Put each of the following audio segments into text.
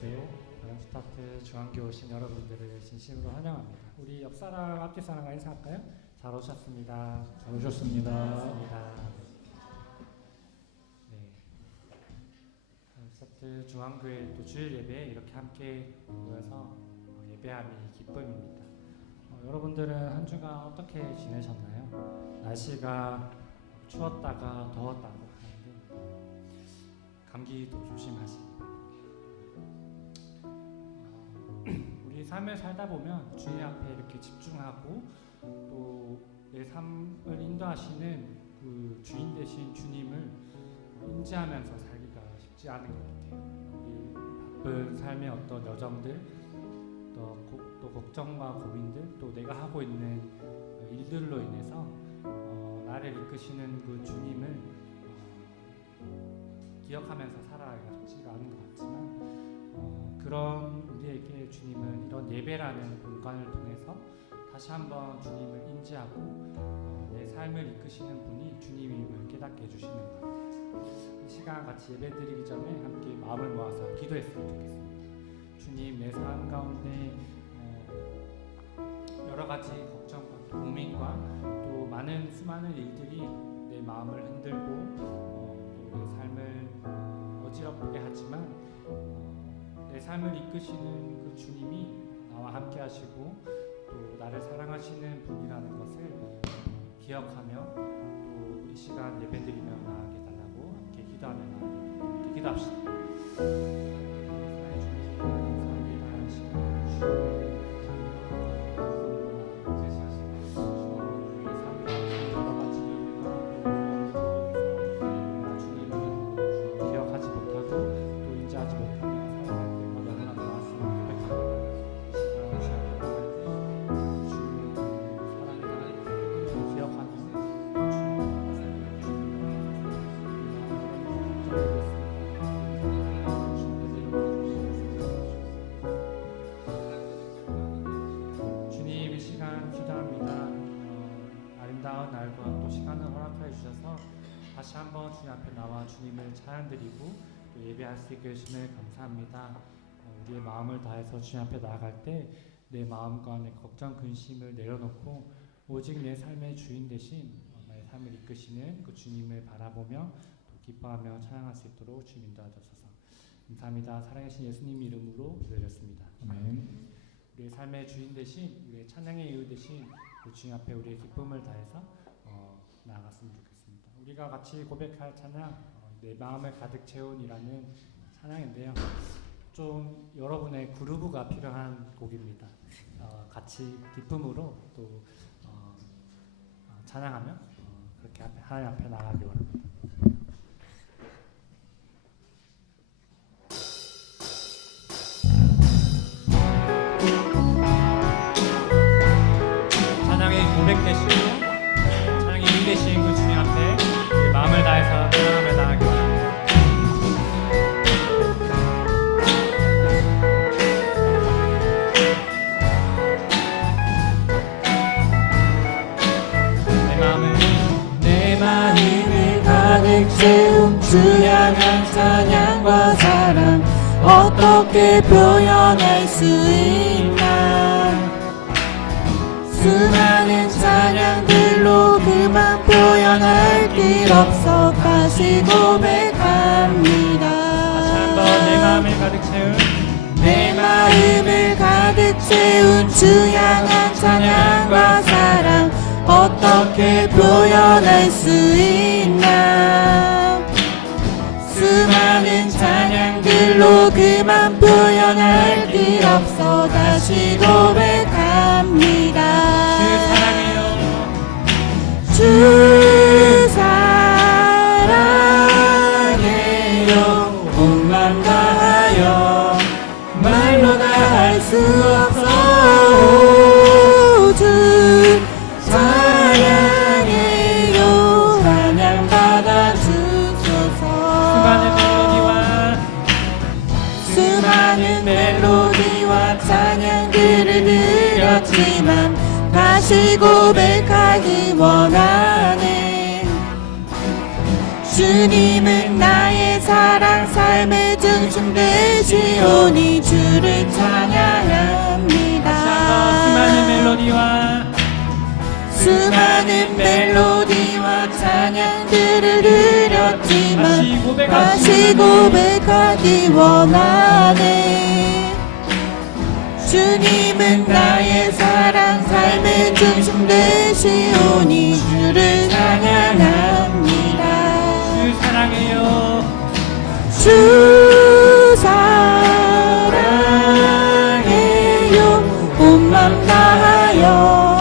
안녕하세요. 바람스타트 중앙교 오신 여러분들을 진심으로 환영합니다. 우리 옆사람, 앞뒤사람과 인사할까요? 잘 오셨습니다. 잘 오셨습니다. 반갑습니다. 네. 바람스타트 중앙교회 또 주일 예배에 이렇게 함께 모여서 예배함이 기쁨입니다. 여러분들은 한 주간 어떻게 지내셨나요? 날씨가 추웠다가 더웠다가 하는데 감기도 조심하시고 우리 삶을 살다 보면 주님 앞에 이렇게 집중하고 또 내 삶을 인도하시는 그 주인 되신 주님을 인지하면서 살기가 쉽지 않은 것 같아요. 우리 바쁜 삶의 어떤 여정들 또 걱정과 고민들 또 내가 하고 있는 일들로 인해서 나를 이끄시는 그 주님을 기억하면서 살아가기가 쉽지가 않은 것 같지만 그런 우리에게 주님은 이런 예배라는 공간을 통해서 다시 한번 주님을 인지하고 내 삶을 이끄시는 분이 주님임을 깨닫게 해주시는 것 같아요. 이 시간 같이 예배드리기 전에 함께 마음을 모아서 기도했으면 좋겠습니다. 주님, 내 삶 가운데 여러 가지 걱정과 고민과 또 많은 수많은 일들이 내 마음을 흔들고 또 내 삶을 어지럽게 하지만 내 삶을 이끄시는 그 주님이 나와 함께 하시고 또 나를 사랑하시는 분이라는 것을 기억하며 또 이 시간 예배드리며 나아가게 달라고 함께 기도하며 나아갑니다. 함께 기도합시다. 감사합니다. 시간 주시고 다시 한번 주님 앞에 나와 주님을 찬양드리고 또 예배할 수 있게 해주심을 감사합니다. 우리의 마음을 다해서 주님 앞에 나아갈 때 내 마음과 내 걱정 근심을 내려놓고 오직 내 삶의 주인 되신 나의 삶을 이끄시는 그 주님을 바라보며 또 기뻐하며 찬양할 수 있도록 주님 인도하옵소서. 감사합니다. 살아계신 예수님 이름으로 기도드렸습니다. 아멘. 우리의 삶의 주인 되신 우리의 찬양의 이유 되신 그 주님 앞에 우리의 기쁨을 다해서 나아갔으면 좋겠습니다. 우리가 같이 고백할 찬양 내 마음을 가득 채운이라는 찬양인데요. 좀 여러분의 그루브가 필요한 곡입니다. 같이 기쁨으로 또 찬양하며 그렇게 하나님 앞에 나가기 원합니다. 찬양의 고백 되시고 찬양의 이유 되신 그 주님 앞에 마음을 다해서 찬양하며 나가기 원합니다. 채운 주 향한 찬양과 사랑 어떻게 표현할 수 있나. 수많은 찬양들로 그만 표현할 길 없어 다시 고백합니다. 다시 한번 내 마음을 가득 채운 내 마음을 가득 채운 주 향한 찬양과 사랑 어떻게 표현할 수 있나. 수많은 찬양들로 그만 표현할 길 없어 다시 고백합니다. 주 사랑해요. 온 맘 다하여 말로 다 할 수 없어. 주 찬양해요. 찬양 받아 주소서. 수많은 멜로디와 찬양들을 드렸지만 다시 고백하기 원하네. 주님은 나의 사랑 삶의 중심 중심 되시오니 주를 찬양합니다. 수많은 멜로디와 수많은 멜로디와 찬양들을 드렸지만 다시 고백하기 원하네. 주님은 나의 사랑 삶의 중심 되시오니 주를 찬양합니다. 주 사랑해요. 주 사랑해요. 온 맘 다하여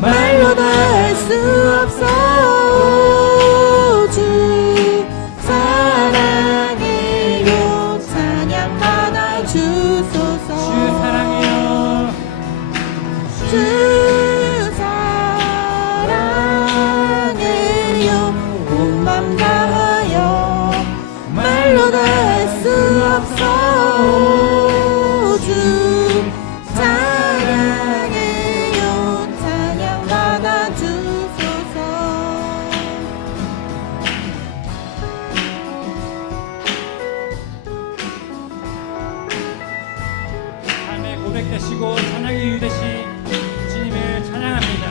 말로 다 할 수 없어. 주 사랑해요. 찬양 받아 주소서. 주 사랑해요. 주 사랑해요. 온 맘 다하여 말로 다 할 수 없어. 주 사랑해요. 찬양 받아 주소서. 삶의 고백되시고 찬양의 유대신 주님을 찬양합니다.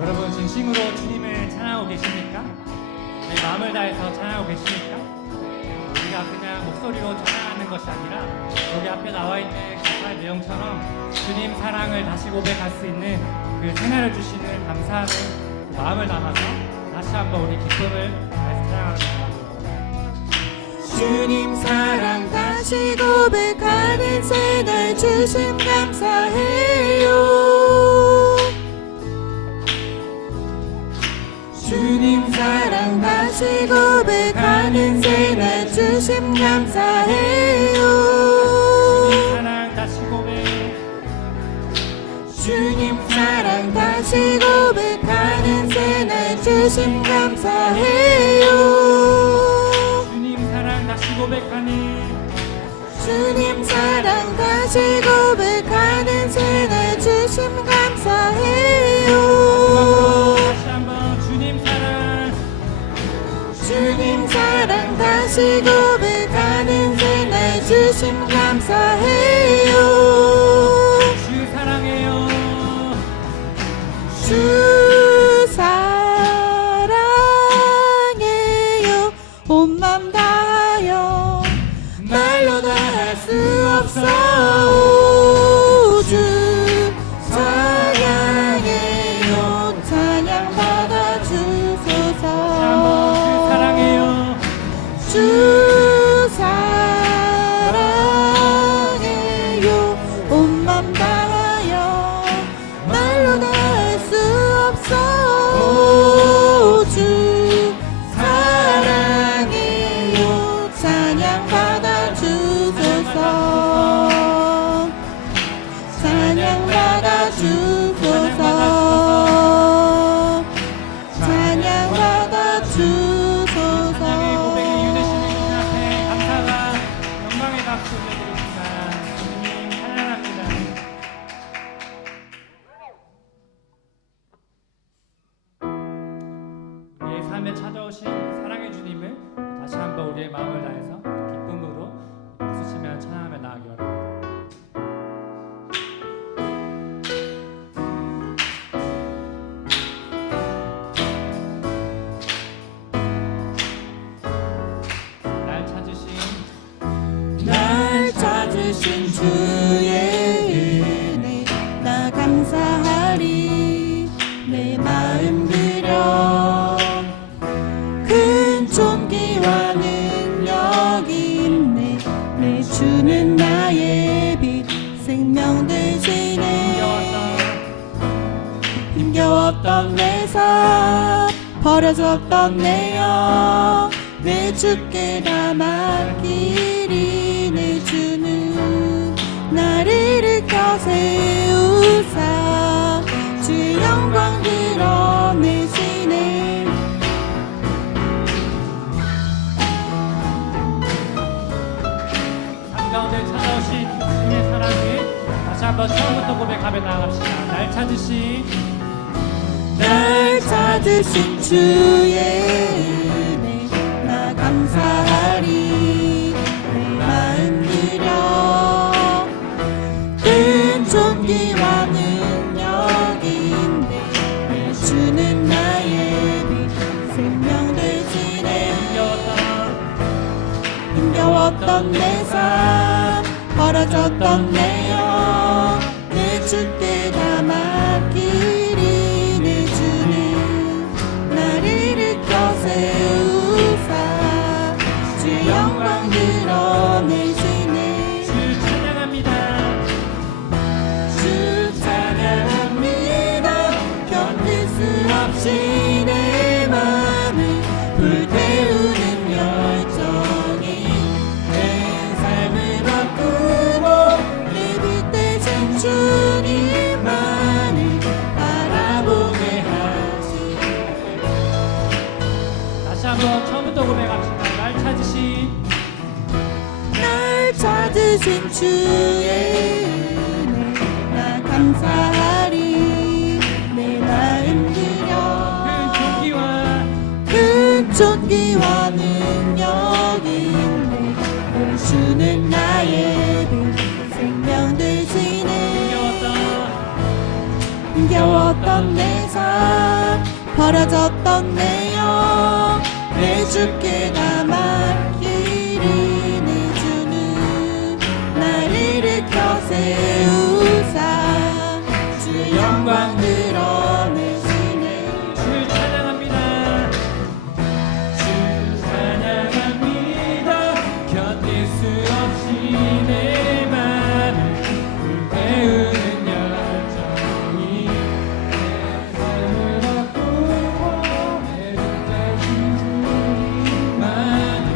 여러분 진심으로 주님을 찬양하고 계십니까? 내 마음을 다해서 찬양하고 계십니까? 우리가 그냥 목소리로 찬양하는 것이 아니라 여기 앞에 나와 있는 가사의 내용처럼 주님 사랑을 다시 고백할 수 있는 그 찬양을 주시는 감사하는 마음을 담아서 다시 한번 우리 기쁨을 다해서 찬양합니다. 주님 사랑 다시 고백하는 새날 주심 감사해요. 주님 사랑 다시 고백하는 새날 주심 감사해요. 사랑 다시 고백. 주님 사랑 다시 고백하는 새날 주심 감사해요. 주님 사랑 다시 고백하니. 주님 사랑 다시 고백하는 새날 주심 감사해요. 다시 한번 주님 사랑. 주님 사랑 다시 고백하는 새날 주심 감사해요. 주 사랑해요. 주 사랑해요. 온 맘 다하여 말로 다 할 수 없어. 주 찬양해요. 찬양 받아 주소서. 사랑해요. 주 사랑해요. 온 맘 다하여 말로 다 할 수 없어. 주 사랑해요. 찬양 받아 주소서. 찬양 받아 주소서. 찬양 받아 주소서. 찬양의 고백의 유대신의 주님 앞에 감사와 영광의 박수 올려드립니다. 주님 찬양합니다. 우리의 삶에 찾아오신 사랑의 주님을 다시 한번 우리의 마음을 다해서 기쁨으로 박수치며 찬양하며 나아가기 바랍니다. 날 찾으신 주의 은혜 나 감사하리. 내 마음 들여 큰 존귀와 능력이 있네. 내 주는 나의 빛 생명 되시네. 힘겨웠던 내 삶 버려졌던 내 영 내 주께 다 맡기리. 내 주는 나를 일으켜 세우사 주의 영광 드러내시네. 삶 가운데 찾아오신 주님의 사랑을 다시 한번 한번 처음부터 고백하며 나아갑시다. 날 찾으신 주의 은혜 나 감사하리. 내 마음 들여 큰 존귀와 능력인데 내 주는 나의 빛 생명 되시네. 힘겨웠던 내 삶 벌어졌던 내 영 내 주께 다 맡기리. 내 주는 나를 일으켜 세우사 주의 영광 드러내시네. 주 찬양합니다. 주 찬양합니다. 견딜 수 없이 내 맘을 불태우는 열정이 내 삶을 바꾸고 내 빛 대신 주님만을 바라보게 하시. 다시 한번 처음부터 고백합시다. 날 찾으신 주의 은혜 나 감사하리. 내 마음 들여 큰 존귀와 능력인데 내 주는 나의 빛 생명 되시네. 힘겨웠던 내 삶 벌어졌던 내 영 내 주께 다 맡기리. 내 주는 나를 일으켜 세우사 주의 영광 드러내시네. 주 찬양합니다. 주 찬양합니다. 견딜 수 없이 내 맘을 불태우는 열정이 내 삶을 바꾸고 내 빛 대신 주님만을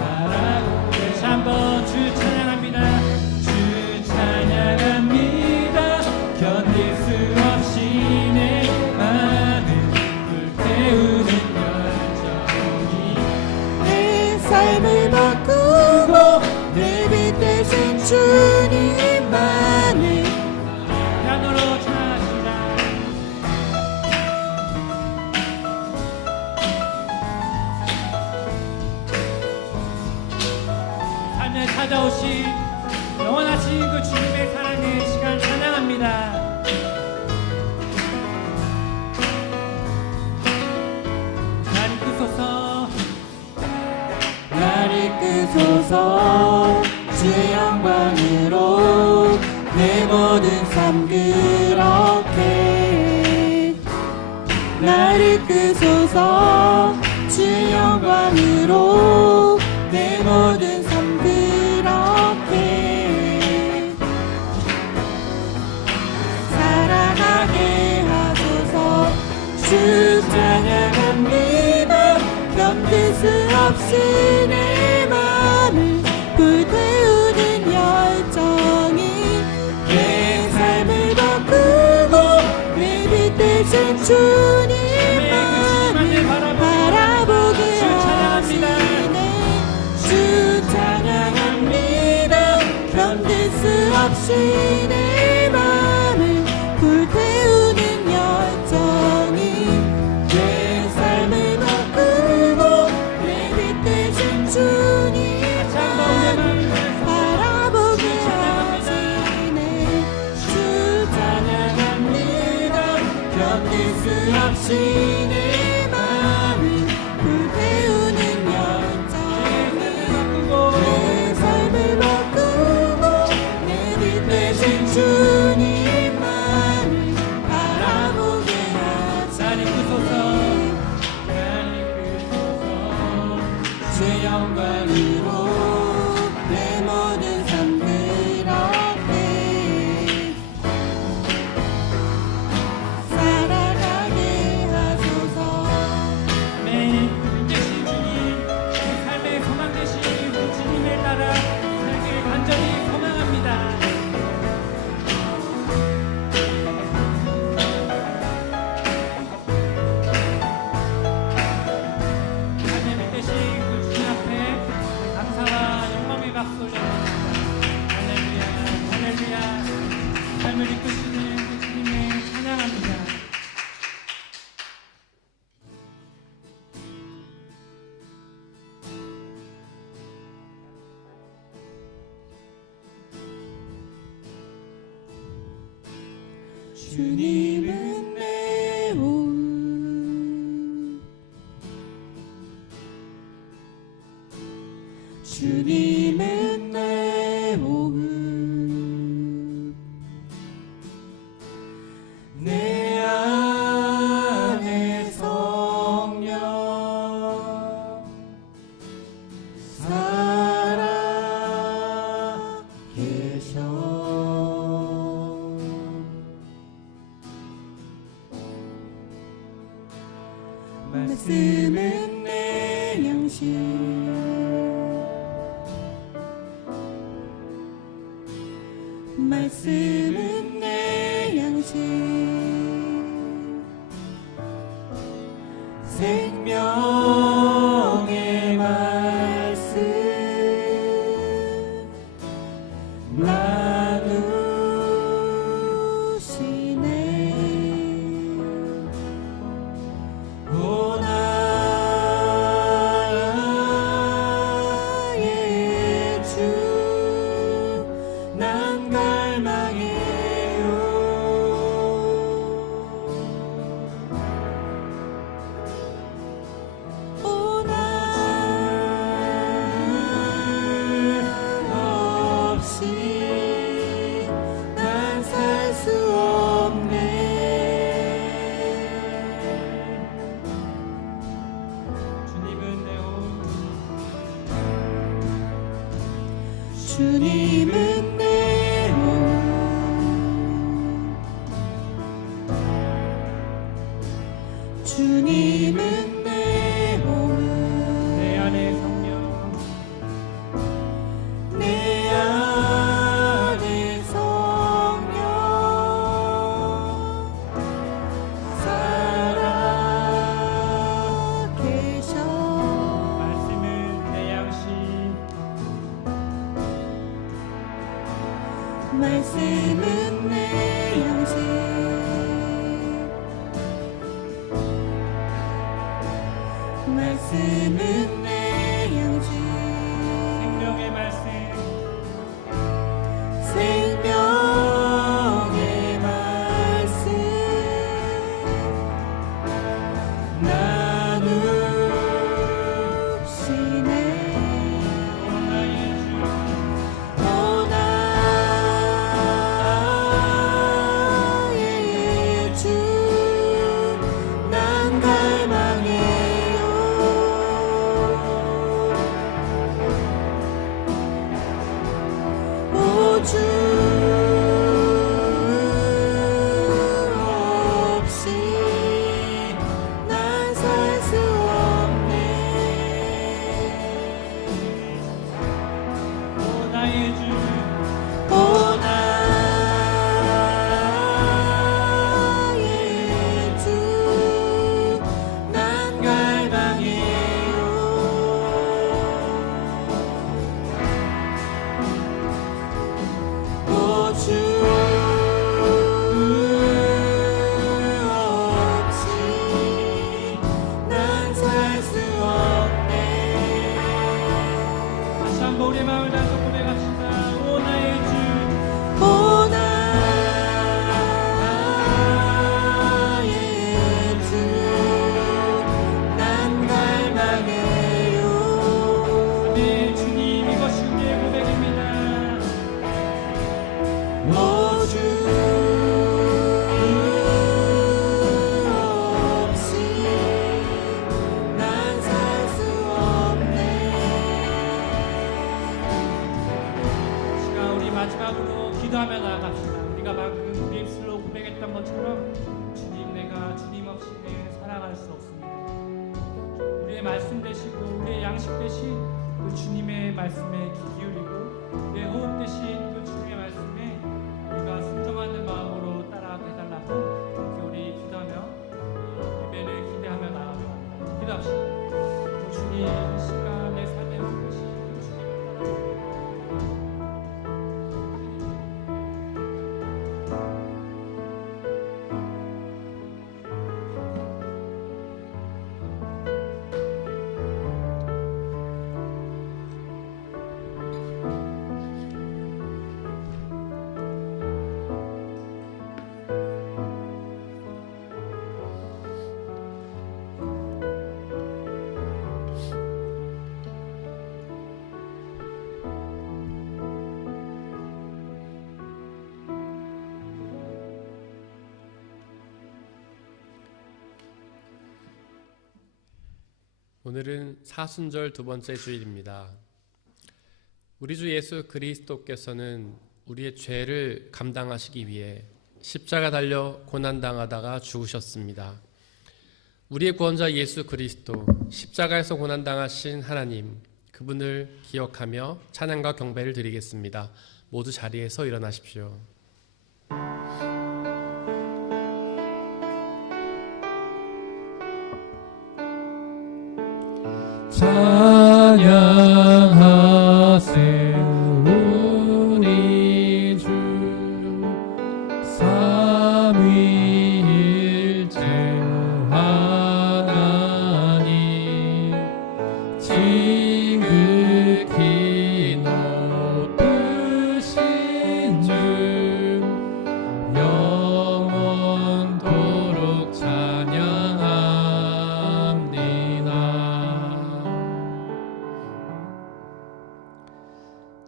바라보게. 다시 한번 주 찬양합니다. 주 찬양합니다. 견딜 수 없이 내 맘을 불태우는 열정이 내 삶을 바꾸고 내 빛 대신 주님만을. 피아노로 찬양합시다. 삶에 찾아오신 영원하신 그 주님의 사랑의 시간 찬양합니다. 날 이끄소서. 날 이끄소서 주의 영광으로 내 모든 삶 그렇게. 날 이끄소서 주의 영광으로 내 모든 삶 그렇게. 살아가게 하소서. 주 찬양합니다. 견딜 수 없이 내 맘을 불태우는 열정이 내 삶을 바꾸고 내 빛 대신 주님만을 바라보게 하시네. 주 찬양합니다. 견딜 수 없이 내 맘을 불태우는 열정이 내 삶을 바꾸고 내 빛 대신 주님만을 바라보게 하시네. 주 찬양합니다. 견딜 수 없이 내 맘을 불태우는 열정이 내 삶을 바꾸고 내 빛 대신 주님만을 바라보게 날 이끄소서. 하시네. 날 이끄소서. 주의 영광으로 내 모든 삶 그렇게. 살아가게 하소서. 주님은 내 호흡 주님은 내 호흡 내 안에 성령 살아 계셔 말씀은 내 양식 말씀은 내 양식 생명의 말씀 나누시네 오 나의 주 난 갈망해요 오 나 없이 난 살 수 없네 주님은 내 호흡 주님은 내 호흡 주님은 내 호흡 내 안에 성령 내 안에 성령 살아 계셔 말씀은 내 양식 말씀은 내 양식 말씀은 내 양식 생명의 말씀 생명의 말씀 나누시네 오 나의 주 오 나의 주 난 갈망해요 오 주 없이 난 살 수 없네 오 나의 주 오 나의 주 난 갈망해요 오 주 없이 난 살 수 없네 다시 한번 우리의 마음을 다해서 고백합시다. 오 나의 주 오 나의 주 난 갈망해요 네 주님 이것이 우리의 고백입니다. 오 주 없이 난 살 수 없네 시간 우리 마지막으로 기도하며 나아갑시다. 우리가 방금 우리 입술로 고백했던 것처럼 주님 내가 주님 없이 살아갈 수 없습니다. 우리의 말씀 되시고 우리의 양식 되신 그 주님의 말씀에 귀 기울이고 내 호흡 되신 그 주님의 말씀에 우리가 순종하는 마음으로 따라해달라고 이렇게 우리 기도하며 예배를 기대하며 나아갑니다. 기도합시다. 주님 이 시간 내 삶에 호흡 되신 주님을 따라 오늘은 사순절 두 번째 주일입니다. 우리 주 예수 그리스도께서는 우리의 죄를 감당하시기 위해 십자가 달려 고난당하다가 죽으셨습니다. 우리의 구원자 예수 그리스도, 십자가에서 고난당하신 하나님, 그분을 기억하며 찬양과 경배를 드리겠습니다. 모두 자리에서 일어나십시오. 찬양하세 우리 주 삼위일체 하나님 지극히 높으신 주 영원토록 찬양합니다.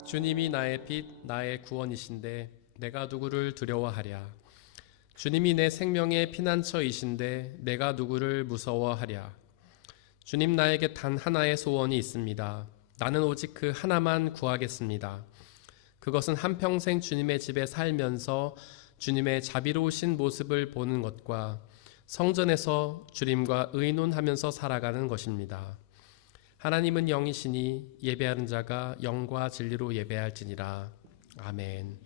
주님이 나의 빛, 나의 구원이신데 내가 누구를 두려워하랴. 주님이 내 생명의 피난처이신데 내가 누구를 무서워하랴. 주님, 나에게 단 하나의 소원이 있습니다. 나는 오직 그 하나만 구하겠습니다. 그것은 한평생 주님의 집에 살면서 주님의 자비로우신 모습을 보는 것과 성전에서 주님과 의논하면서 살아가는 것입니다. 하나님은 영이시니 예배하는 자가 영과 진리로 예배할지니라. 아멘.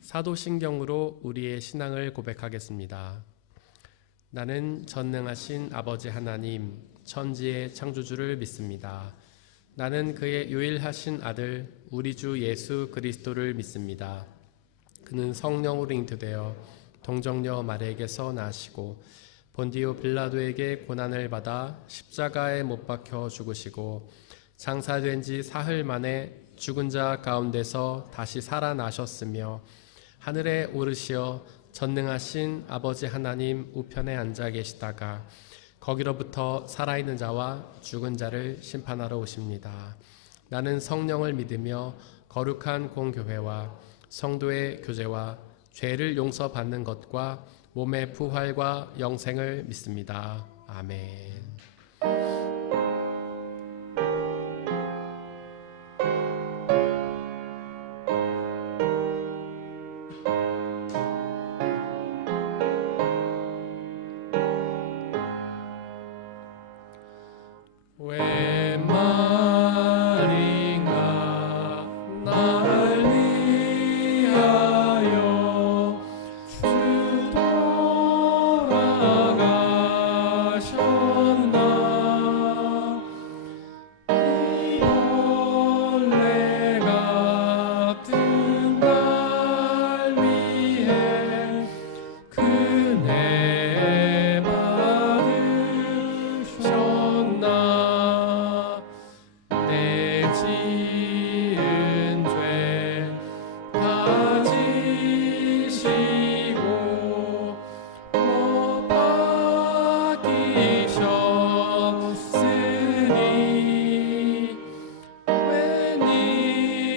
사도신경으로 우리의 신앙을 고백하겠습니다. 나는 전능하신 아버지 하나님, 천지의 창조주를 믿습니다. 나는 그의 유일하신 아들 우리 주 예수 그리스도를 믿습니다. 그는 성령으로 잉태되어 동정녀 마리아에게서 나시고 본디오 빌라도에게 고난을 받아 십자가에 못 박혀 죽으시고 장사된 지 사흘 만에 죽은 자 가운데서 다시 살아나셨으며 하늘에 오르시어 전능하신 아버지 하나님 우편에 앉아 계시다가 거기로부터 살아있는 자와 죽은 자를 심판하러 오십니다. 나는 성령을 믿으며 거룩한 공교회와 성도의 교제와 죄를 용서받는 것과 몸의 부활과 영생을 믿습니다. 아멘. 웬 말인가 날 위하여 주 돌아가셨나. 이 벌레 같은 날 위해 그네 받으셨나. 내 지은 죄 다 지시고 못 박히셨으니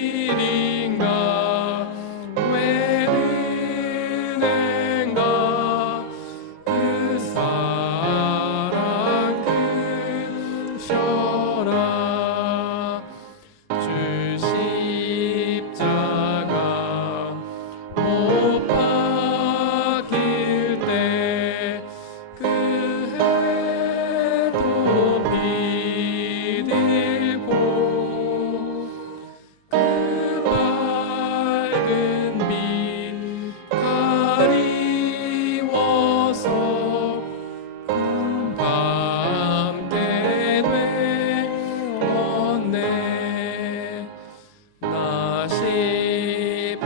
웬일인가 웬 은혜인가 그 사랑 크셔라. 주 십자가 못 박힐 때 그 해도 비들고 그 밝은 빛 가리워서 밤때 되었네. 나 십자가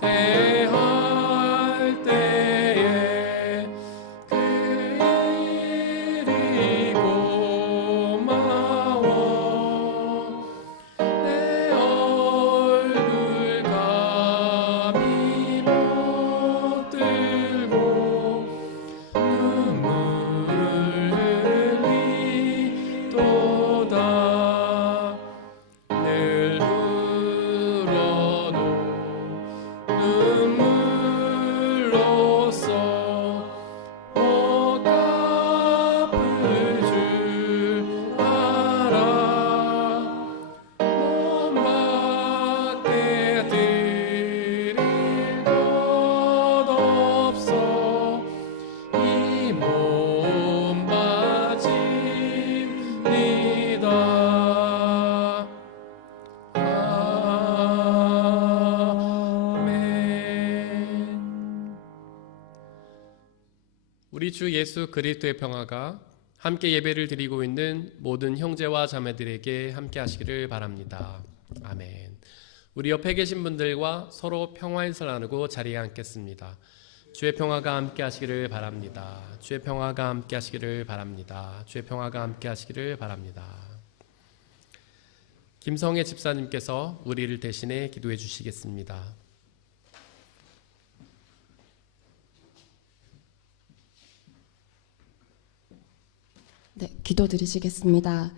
대할 때에 그 일이 고마워. 내 얼굴 감히 못 들고 우리 주 예수 그리스도의 평화가 함께 예배를 드리고 있는 모든 형제와 자매들에게 함께 하시기를 바랍니다. 아멘. 우리 옆에 계신 분들과 서로 평화 인사를 나누고 자리에 앉겠습니다. 주의 평화가 함께 하시기를 바랍니다. 주의 평화가 함께 하시기를 바랍니다. 주의 평화가 함께 하시기를 바랍니다. 김성애 집사님께서 우리를 대신해 기도해 주시겠습니다. 네, 기도드리시겠습니다.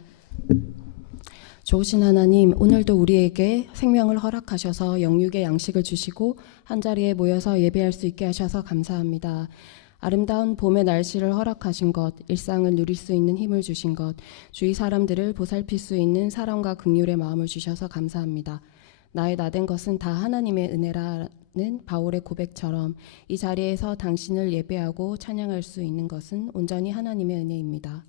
좋으신 하나님, 오늘도 우리에게 생명을 허락하셔서 영육의 양식을 주시고 한자리에 모여서 예배할 수 있게 하셔서 감사합니다. 아름다운 봄의 날씨를 허락하신 것, 일상을 누릴 수 있는 힘을 주신 것, 주위 사람들을 보살필 수 있는 사랑과 긍휼의 마음을 주셔서 감사합니다. 나의 나된 것은 다 하나님의 은혜라는 바울의 고백처럼 이 자리에서 당신을 예배하고 찬양할 수 있는 것은 온전히 하나님의 은혜입니다.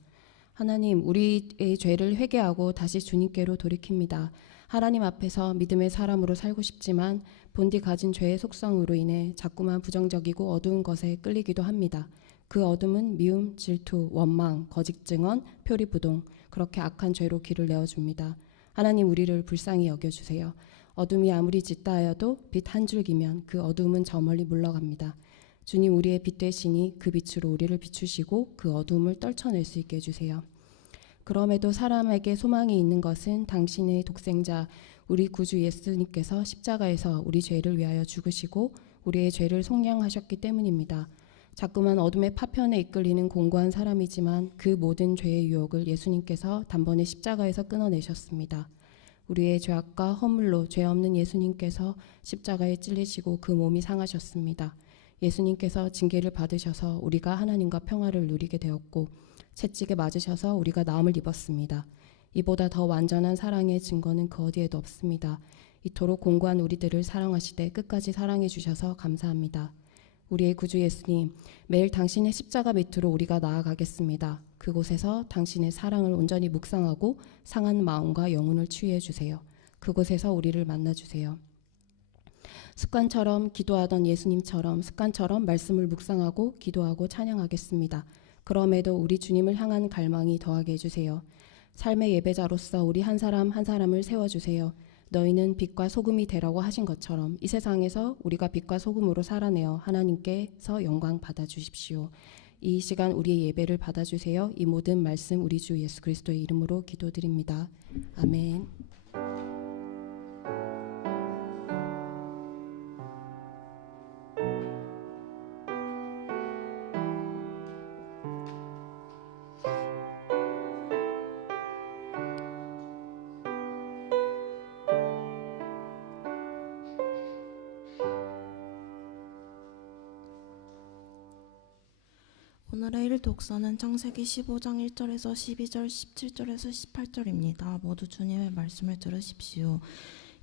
하나님, 우리의 죄를 회개하고 다시 주님께로 돌이킵니다. 하나님 앞에서 믿음의 사람으로 살고 싶지만 본디 가진 죄의 속성으로 인해 자꾸만 부정적이고 어두운 것에 끌리기도 합니다. 그 어둠은 미움, 질투, 원망, 거짓 증언, 표리부동, 그렇게 악한 죄로 길을 내어줍니다. 하나님, 우리를 불쌍히 여겨주세요. 어둠이 아무리 짙다 하여도 빛 한 줄기면 그 어둠은 저 멀리 물러갑니다. 주님, 우리의 빛 되시니 그 빛으로 우리를 비추시고 그 어둠을 떨쳐낼 수 있게 해주세요. 그럼에도 사람에게 소망이 있는 것은 당신의 독생자 우리 구주 예수님께서 십자가에서 우리 죄를 위하여 죽으시고 우리의 죄를 속량하셨기 때문입니다. 자꾸만 어둠의 파편에 이끌리는 공고한 사람이지만 그 모든 죄의 유혹을 예수님께서 단번에 십자가에서 끊어내셨습니다. 우리의 죄악과 허물로 죄 없는 예수님께서 십자가에 찔리시고 그 몸이 상하셨습니다. 예수님께서 징계를 받으셔서 우리가 하나님과 평화를 누리게 되었고 채찍에 맞으셔서 우리가 나음을 입었습니다. 이보다 더 완전한 사랑의 증거는 그 어디에도 없습니다. 이토록 공고한 우리들을 사랑하시되 끝까지 사랑해 주셔서 감사합니다. 우리의 구주 예수님, 매일 당신의 십자가 밑으로 우리가 나아가겠습니다. 그곳에서 당신의 사랑을 온전히 묵상하고 상한 마음과 영혼을 치유해 주세요. 그곳에서 우리를 만나주세요. 습관처럼 기도하던 예수님처럼 습관처럼 말씀을 묵상하고 기도하고 찬양하겠습니다. 그럼에도 우리 주님을 향한 갈망이 더하게 해주세요. 삶의 예배자로서 우리 한 사람 한 사람을 세워주세요. 너희는 빛과 소금이 되라고 하신 것처럼 이 세상에서 우리가 빛과 소금으로 살아내어 하나님께서 영광 받아주십시오. 이 시간 우리의 예배를 받아주세요. 이 모든 말씀 우리 주 예수 그리스도의 이름으로 기도드립니다. 아멘. 오늘의 일독서는 창세기 15장 1절에서 12절, 17절에서 18절입니다. 모두 주님의 말씀을 들으십시오.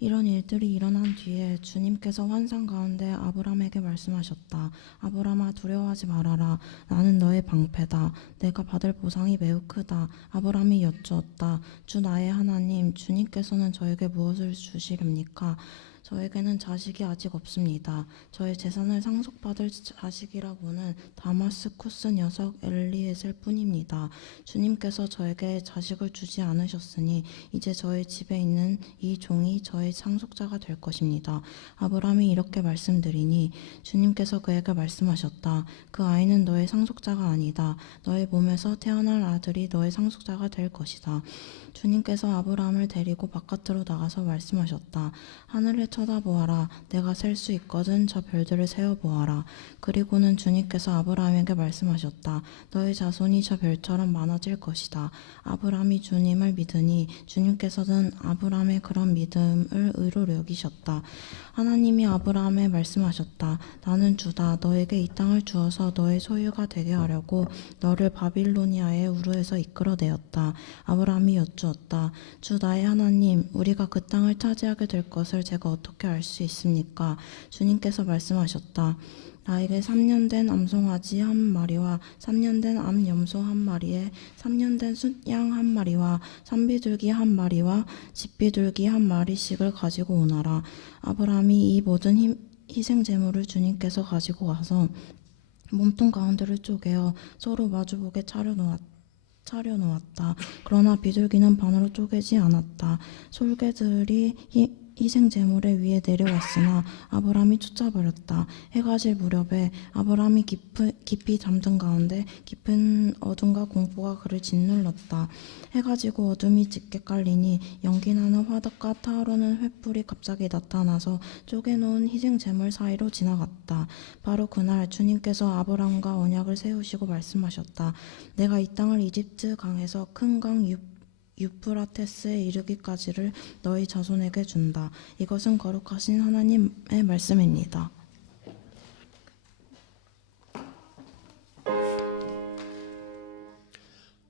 이런 일들이 일어난 뒤에 주님께서 환상 가운데 아브람에게 말씀하셨다. 아브람아, 두려워하지 말아라. 나는 너의 방패다. 내가 받을 보상이 매우 크다. 아브람이 여쭈었다. 주 나의 하나님, 주님께서는 저에게 무엇을 주시렵니까? 저에게는 자식이 아직 없습니다. 저의 재산을 상속받을 자식이라고는 다마스쿠스 녀석 엘리에셀 뿐입니다. 주님께서 저에게 자식을 주지 않으셨으니 이제 저의 집에 있는 이 종이 저의 상속자가 될 것입니다. 아브람이 이렇게 말씀드리니 주님께서 그에게 말씀하셨다. 그 아이는 너의 상속자가 아니다. 너의 몸에서 태어날 아들이 너의 상속자가 될 것이다. 주님께서 아브람을 데리고 바깥으로 나가서 말씀하셨다. 하늘을 쳐다보아라. 내가 셀 수 있거든 저 별들을 세어보아라. 그리고는 주님께서 아브람에게 말씀하셨다. 너의 자손이 저 별처럼 많아질 것이다. 아브람이 주님을 믿으니 주님께서는 아브람의 그런 믿음을 의로 여기셨다. 하나님이 아브람에 말씀하셨다. 나는 주다. 너에게 이 땅을 주어서 너의 소유가 되게 하려고 너를 바빌로니아의 우르에서 이끌어내었다. 아브람이 여쭈었다. 주 나의 하나님, 우리가 그 땅을 차지하게 될 것을 제가 어떻게 알 수 있습니까? 주님께서 말씀하셨다. 나에게 3년 된 암송아지 한 마리와 3년 된 암염소 한 마리에 3년 된 숫양 한 마리와 산비둘기 한 마리와 집비둘기 한 마리씩을 가지고 오너라. 아브람이 이 모든 희생 제물을 주님께서 가지고 와서 몸통 가운데를 쪼개어 서로 마주보게 차려놓았다. 그러나 비둘기는 반으로 쪼개지 않았다. 솔개들이 희생 제물의 위에 내려왔으나 아브라함이 쫓아버렸다. 해가 질 무렵에 아브라함이 깊이 잠든 가운데 깊은 어둠과 공포가 그를 짓눌렀다. 해가 지고 어둠이 짙게 깔리니 연기나는 화덕과 타오르는 횃불이 갑자기 나타나서 쪼개놓은 희생 제물 사이로 지나갔다. 바로 그날 주님께서 아브라함과 언약을 세우시고 말씀하셨다. 내가 이 땅을 이집트 강에서 큰 강 유프라테스에 이르기까지를 너희 자손에게 준다. 이것은 거룩하신 하나님의 말씀입니다.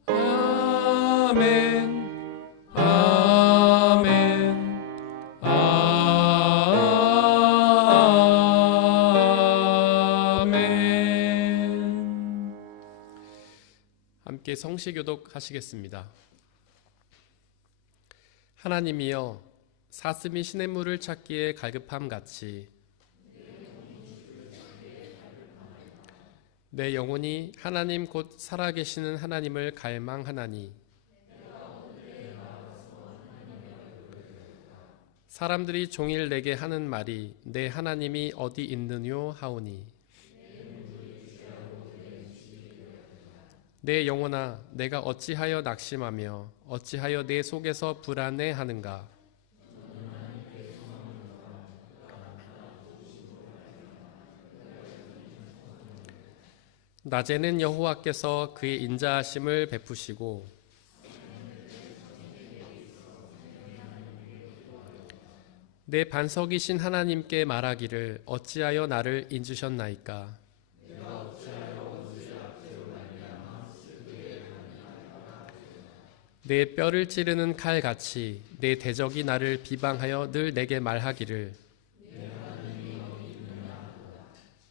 아멘. 아멘. 아멘. 함께 성시교독 하시겠습니다. 하나님이여, 사슴이 시냇물을 찾기에 갈급함 같이 내 영혼이 하나님 곧 살아계시는 하나님을 갈망하나니, 사람들이 종일 내게 하는 말이 내 하나님이 어디 있느뇨 하오니, 내 영혼아, 내가 어찌하여 낙심하며 어찌하여 내 속에서 불안해하는가. 낮에는 여호와께서 그의 인자하심을 베푸시고 내 반석이신 하나님께 말하기를 어찌하여 나를 인주셨나이까. 내 뼈를 찌르는 칼같이 내 대적이 나를 비방하여 늘 내게 말하기를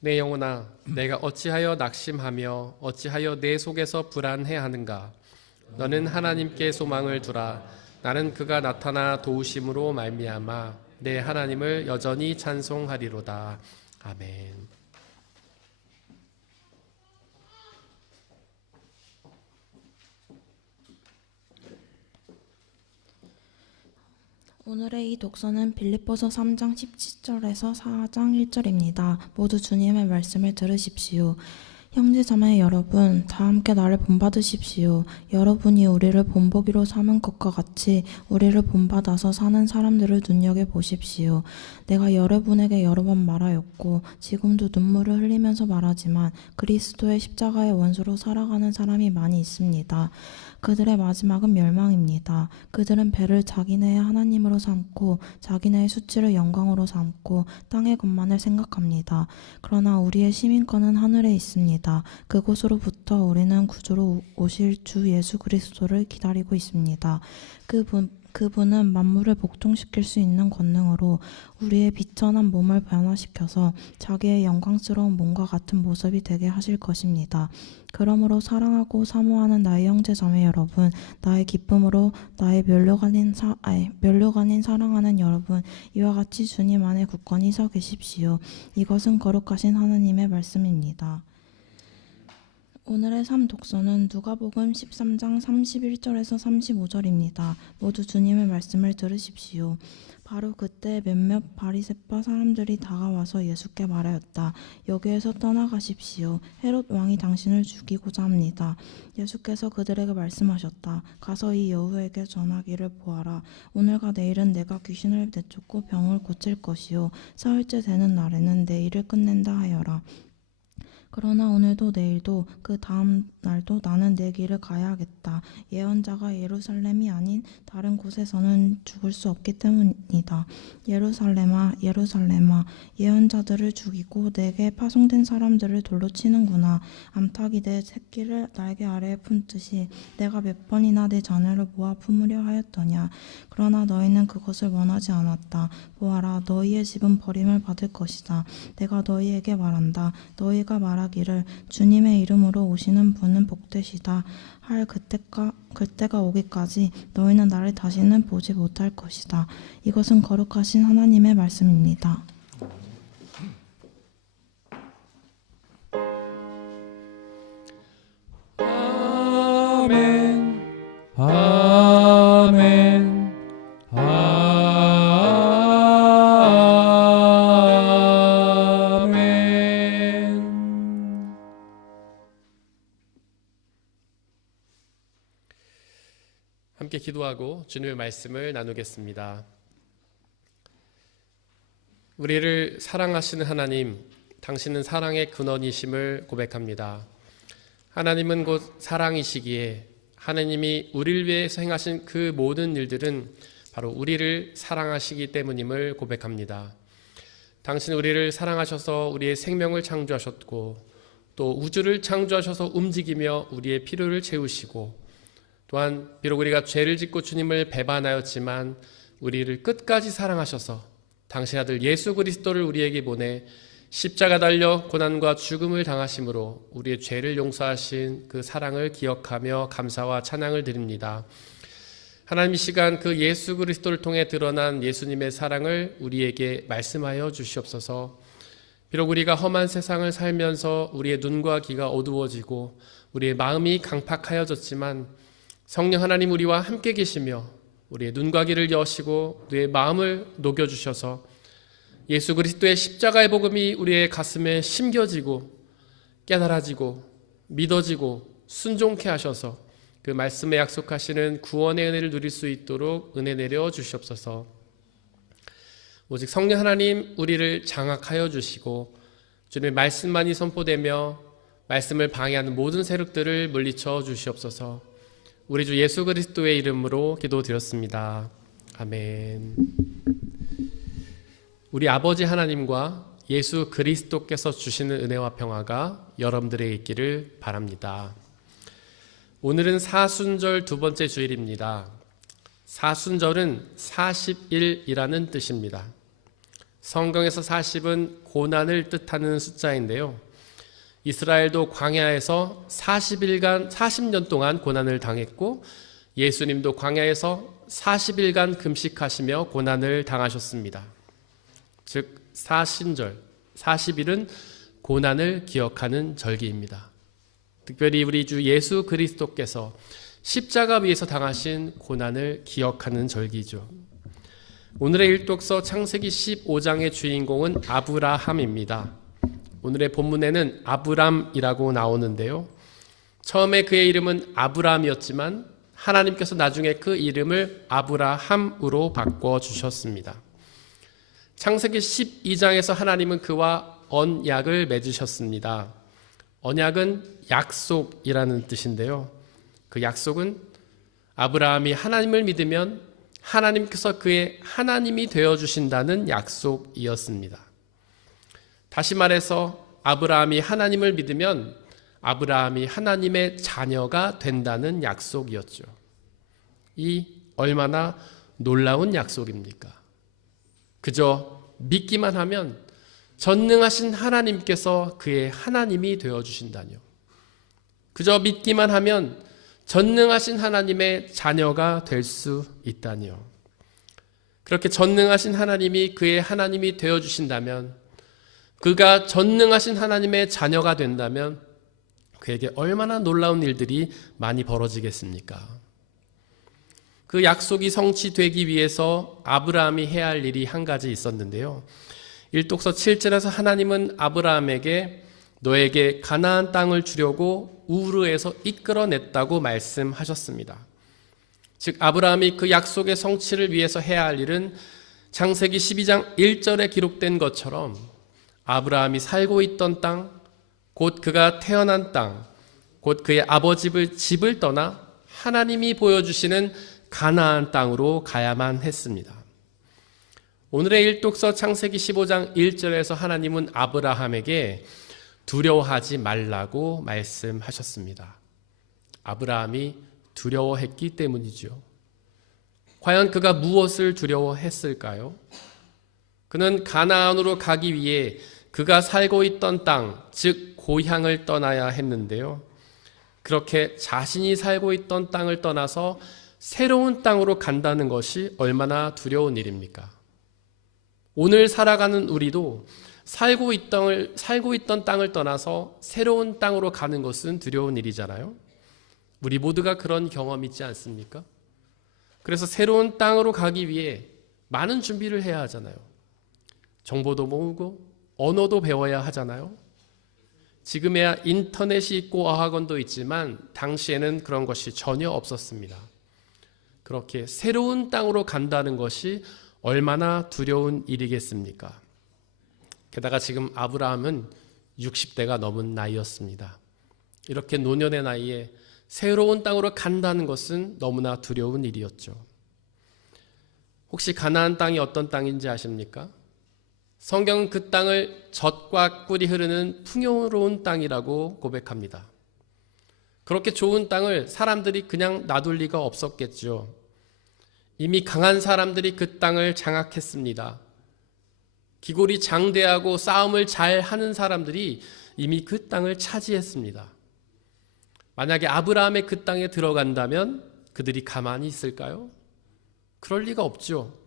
내 영혼아, 내가 어찌하여 낙심하며 어찌하여 내 속에서 불안해하는가. 너는 하나님께 소망을 두라. 나는 그가 나타나 도우심으로 말미암아 내 하나님을 여전히 찬송하리로다. 아멘. 오늘의 이 독서는 빌립보서 3장 17절에서 4장 1절입니다. 모두 주님의 말씀을 들으십시오. 형제자매 여러분, 다 함께 나를 본받으십시오. 여러분이 우리를 본보기로 삼은 것과 같이 우리를 본받아서 사는 사람들을 눈여겨보십시오. 내가 여러분에게 여러 번 말하였고 지금도 눈물을 흘리면서 말하지만 그리스도의 십자가의 원수로 살아가는 사람이 많이 있습니다. 그들의 마지막은 멸망입니다. 그들은 배를 자기네의 하나님으로 삼고 자기네의 수치를 영광으로 삼고 땅의 것만을 생각합니다. 그러나 우리의 시민권은 하늘에 있습니다. 그곳으로부터 우리는 구주로 오실 주 예수 그리스도를 기다리고 있습니다. 그분은 만물을 복종시킬 수 있는 권능으로 우리의 비천한 몸을 변화시켜서 자기의 영광스러운 몸과 같은 모습이 되게 하실 것입니다. 그러므로 사랑하고 사모하는 나의 형제 자매 여러분, 나의 기쁨으로 나의 면류관 아닌 사랑하는 여러분, 이와 같이 주님 안에 굳건히 서 계십시오. 이것은 거룩하신 하나님의 말씀입니다. 오늘의 삶 독서는 누가복음 13장 31절에서 35절입니다. 모두 주님의 말씀을 들으십시오. 바로 그때 몇몇 바리새파 사람들이 다가와서 예수께 말하였다. 여기에서 떠나가십시오. 헤롯 왕이 당신을 죽이고자 합니다. 예수께서 그들에게 말씀하셨다. 가서 이 여우에게 전하기를 보아라. 오늘과 내일은 내가 귀신을 내쫓고 병을 고칠 것이요 사흘째 되는 날에는 내 일을 끝낸다 하여라. 그러나 오늘도 내일도 그 다음 날도 나는 내 길을 가야 하겠다. 예언자가 예루살렘이 아닌 다른 곳에서는 죽을 수 없기 때문이다. 예루살렘아, 예루살렘아, 예언자들을 죽이고 내게 파송된 사람들을 돌로 치는구나. 암탉이 내 새끼를 날개 아래에 품듯이 내가 몇 번이나 내 자녀를 모아 품으려 하였더냐. 그러나 너희는 그것을 원하지 않았다. 보아라, 너희의 집은 버림을 받을 것이다. 내가 너희에게 말한다. 너희가 말하기를 주님의 이름으로 오시는 분은 복되시다 할 그때가 오기까지 너희는 나를 다시는 보지 못할 것이다. 이것은 거룩하신 하나님의 말씀입니다. 함께 기도하고 주님의 말씀을 나누겠습니다. 우리를 사랑하시는 하나님, 당신은 사랑의 근원이심을 고백합니다. 하나님은 곧 사랑이시기에 하나님이 우리를 위해서 행하신 그 모든 일들은 바로 우리를 사랑하시기 때문임을 고백합니다. 당신은 우리를 사랑하셔서 우리의 생명을 창조하셨고 또 우주를 창조하셔서 움직이며 우리의 필요를 채우시고 또한 비록 우리가 죄를 짓고 주님을 배반하였지만 우리를 끝까지 사랑하셔서 당신 아들 예수 그리스도를 우리에게 보내 십자가 달려 고난과 죽음을 당하심으로 우리의 죄를 용서하신 그 사랑을 기억하며 감사와 찬양을 드립니다. 하나님, 이 시간 그 예수 그리스도를 통해 드러난 예수님의 사랑을 우리에게 말씀하여 주시옵소서. 비록 우리가 험한 세상을 살면서 우리의 눈과 귀가 어두워지고 우리의 마음이 강팍하여졌지만 성령 하나님 우리와 함께 계시며 우리의 눈과 귀를 여시고 우리의 마음을 녹여주셔서 예수 그리스도의 십자가의 복음이 우리의 가슴에 심겨지고 깨달아지고 믿어지고 순종케 하셔서 그 말씀에 약속하시는 구원의 은혜를 누릴 수 있도록 은혜 내려 주시옵소서. 오직 성령 하나님 우리를 장악하여 주시고 주님의 말씀만이 선포되며 말씀을 방해하는 모든 세력들을 물리쳐 주시옵소서. 우리 주 예수 그리스도의 이름으로 기도드렸습니다. 아멘. 우리 아버지 하나님과 예수 그리스도께서 주시는 은혜와 평화가 여러분들에게 있기를 바랍니다. 오늘은 사순절 두 번째 주일입니다. 사순절은 40일이라는 뜻입니다. 성경에서 40은 고난을 뜻하는 숫자인데요. 이스라엘도 광야에서 40년 동안 고난을 당했고 예수님도 광야에서 40일간 금식하시며 고난을 당하셨습니다. 즉 사순절, 40일은 고난을 기억하는 절기입니다. 특별히 우리 주 예수 그리스도께서 십자가 위에서 당하신 고난을 기억하는 절기죠. 오늘의 일독서 창세기 15장의 주인공은 아브라함입니다. 오늘의 본문에는 아브람이라고 나오는데요. 처음에 그의 이름은 아브람이었지만 하나님께서 나중에 그 이름을 아브라함으로 바꿔주셨습니다. 창세기 12장에서 하나님은 그와 언약을 맺으셨습니다. 언약은 약속이라는 뜻인데요. 그 약속은 아브라함이 하나님을 믿으면 하나님께서 그의 하나님이 되어주신다는 약속이었습니다. 다시 말해서 아브라함이 하나님을 믿으면 아브라함이 하나님의 자녀가 된다는 약속이었죠. 이 얼마나 놀라운 약속입니까? 그저 믿기만 하면 전능하신 하나님께서 그의 하나님이 되어주신다뇨. 그저 믿기만 하면 전능하신 하나님의 자녀가 될 수 있다뇨. 그렇게 전능하신 하나님이 그의 하나님이 되어주신다면, 그가 전능하신 하나님의 자녀가 된다면 그에게 얼마나 놀라운 일들이 많이 벌어지겠습니까? 그 약속이 성취되기 위해서 아브라함이 해야 할 일이 한 가지 있었는데요. 일독서 7절에서 하나님은 아브라함에게 너에게 가나안 땅을 주려고 우르에서 이끌어냈다고 말씀하셨습니다. 즉 아브라함이 그 약속의 성취를 위해서 해야 할 일은 창세기 12장 1절에 기록된 것처럼 아브라함이 살고 있던 땅, 곧 그가 태어난 땅, 곧 그의 아버지 집을 떠나 하나님이 보여주시는 가나안 땅으로 가야만 했습니다. 오늘의 일독서 창세기 15장 1절에서 하나님은 아브라함에게 두려워하지 말라고 말씀하셨습니다. 아브라함이 두려워했기 때문이죠. 과연 그가 무엇을 두려워했을까요? 그는 가나안으로 가기 위해 그가 살고 있던 땅, 즉 고향을 떠나야 했는데요. 그렇게 자신이 살고 있던 땅을 떠나서 새로운 땅으로 간다는 것이 얼마나 두려운 일입니까? 오늘 살아가는 우리도 살고 있던 땅을 떠나서 새로운 땅으로 가는 것은 두려운 일이잖아요. 우리 모두가 그런 경험 있지 않습니까? 그래서 새로운 땅으로 가기 위해 많은 준비를 해야 하잖아요. 정보도 모으고 언어도 배워야 하잖아요. 지금에야 인터넷이 있고 어학원도 있지만 당시에는 그런 것이 전혀 없었습니다. 그렇게 새로운 땅으로 간다는 것이 얼마나 두려운 일이겠습니까? 게다가 지금 아브라함은 60대가 넘은 나이였습니다. 이렇게 노년의 나이에 새로운 땅으로 간다는 것은 너무나 두려운 일이었죠. 혹시 가나안 땅이 어떤 땅인지 아십니까? 성경은 그 땅을 젖과 꿀이 흐르는 풍요로운 땅이라고 고백합니다. 그렇게 좋은 땅을 사람들이 그냥 놔둘 리가 없었겠죠. 이미 강한 사람들이 그 땅을 장악했습니다. 기골이 장대하고 싸움을 잘 하는 사람들이 이미 그 땅을 차지했습니다. 만약에 아브라함의 그 땅에 들어간다면 그들이 가만히 있을까요? 그럴 리가 없죠.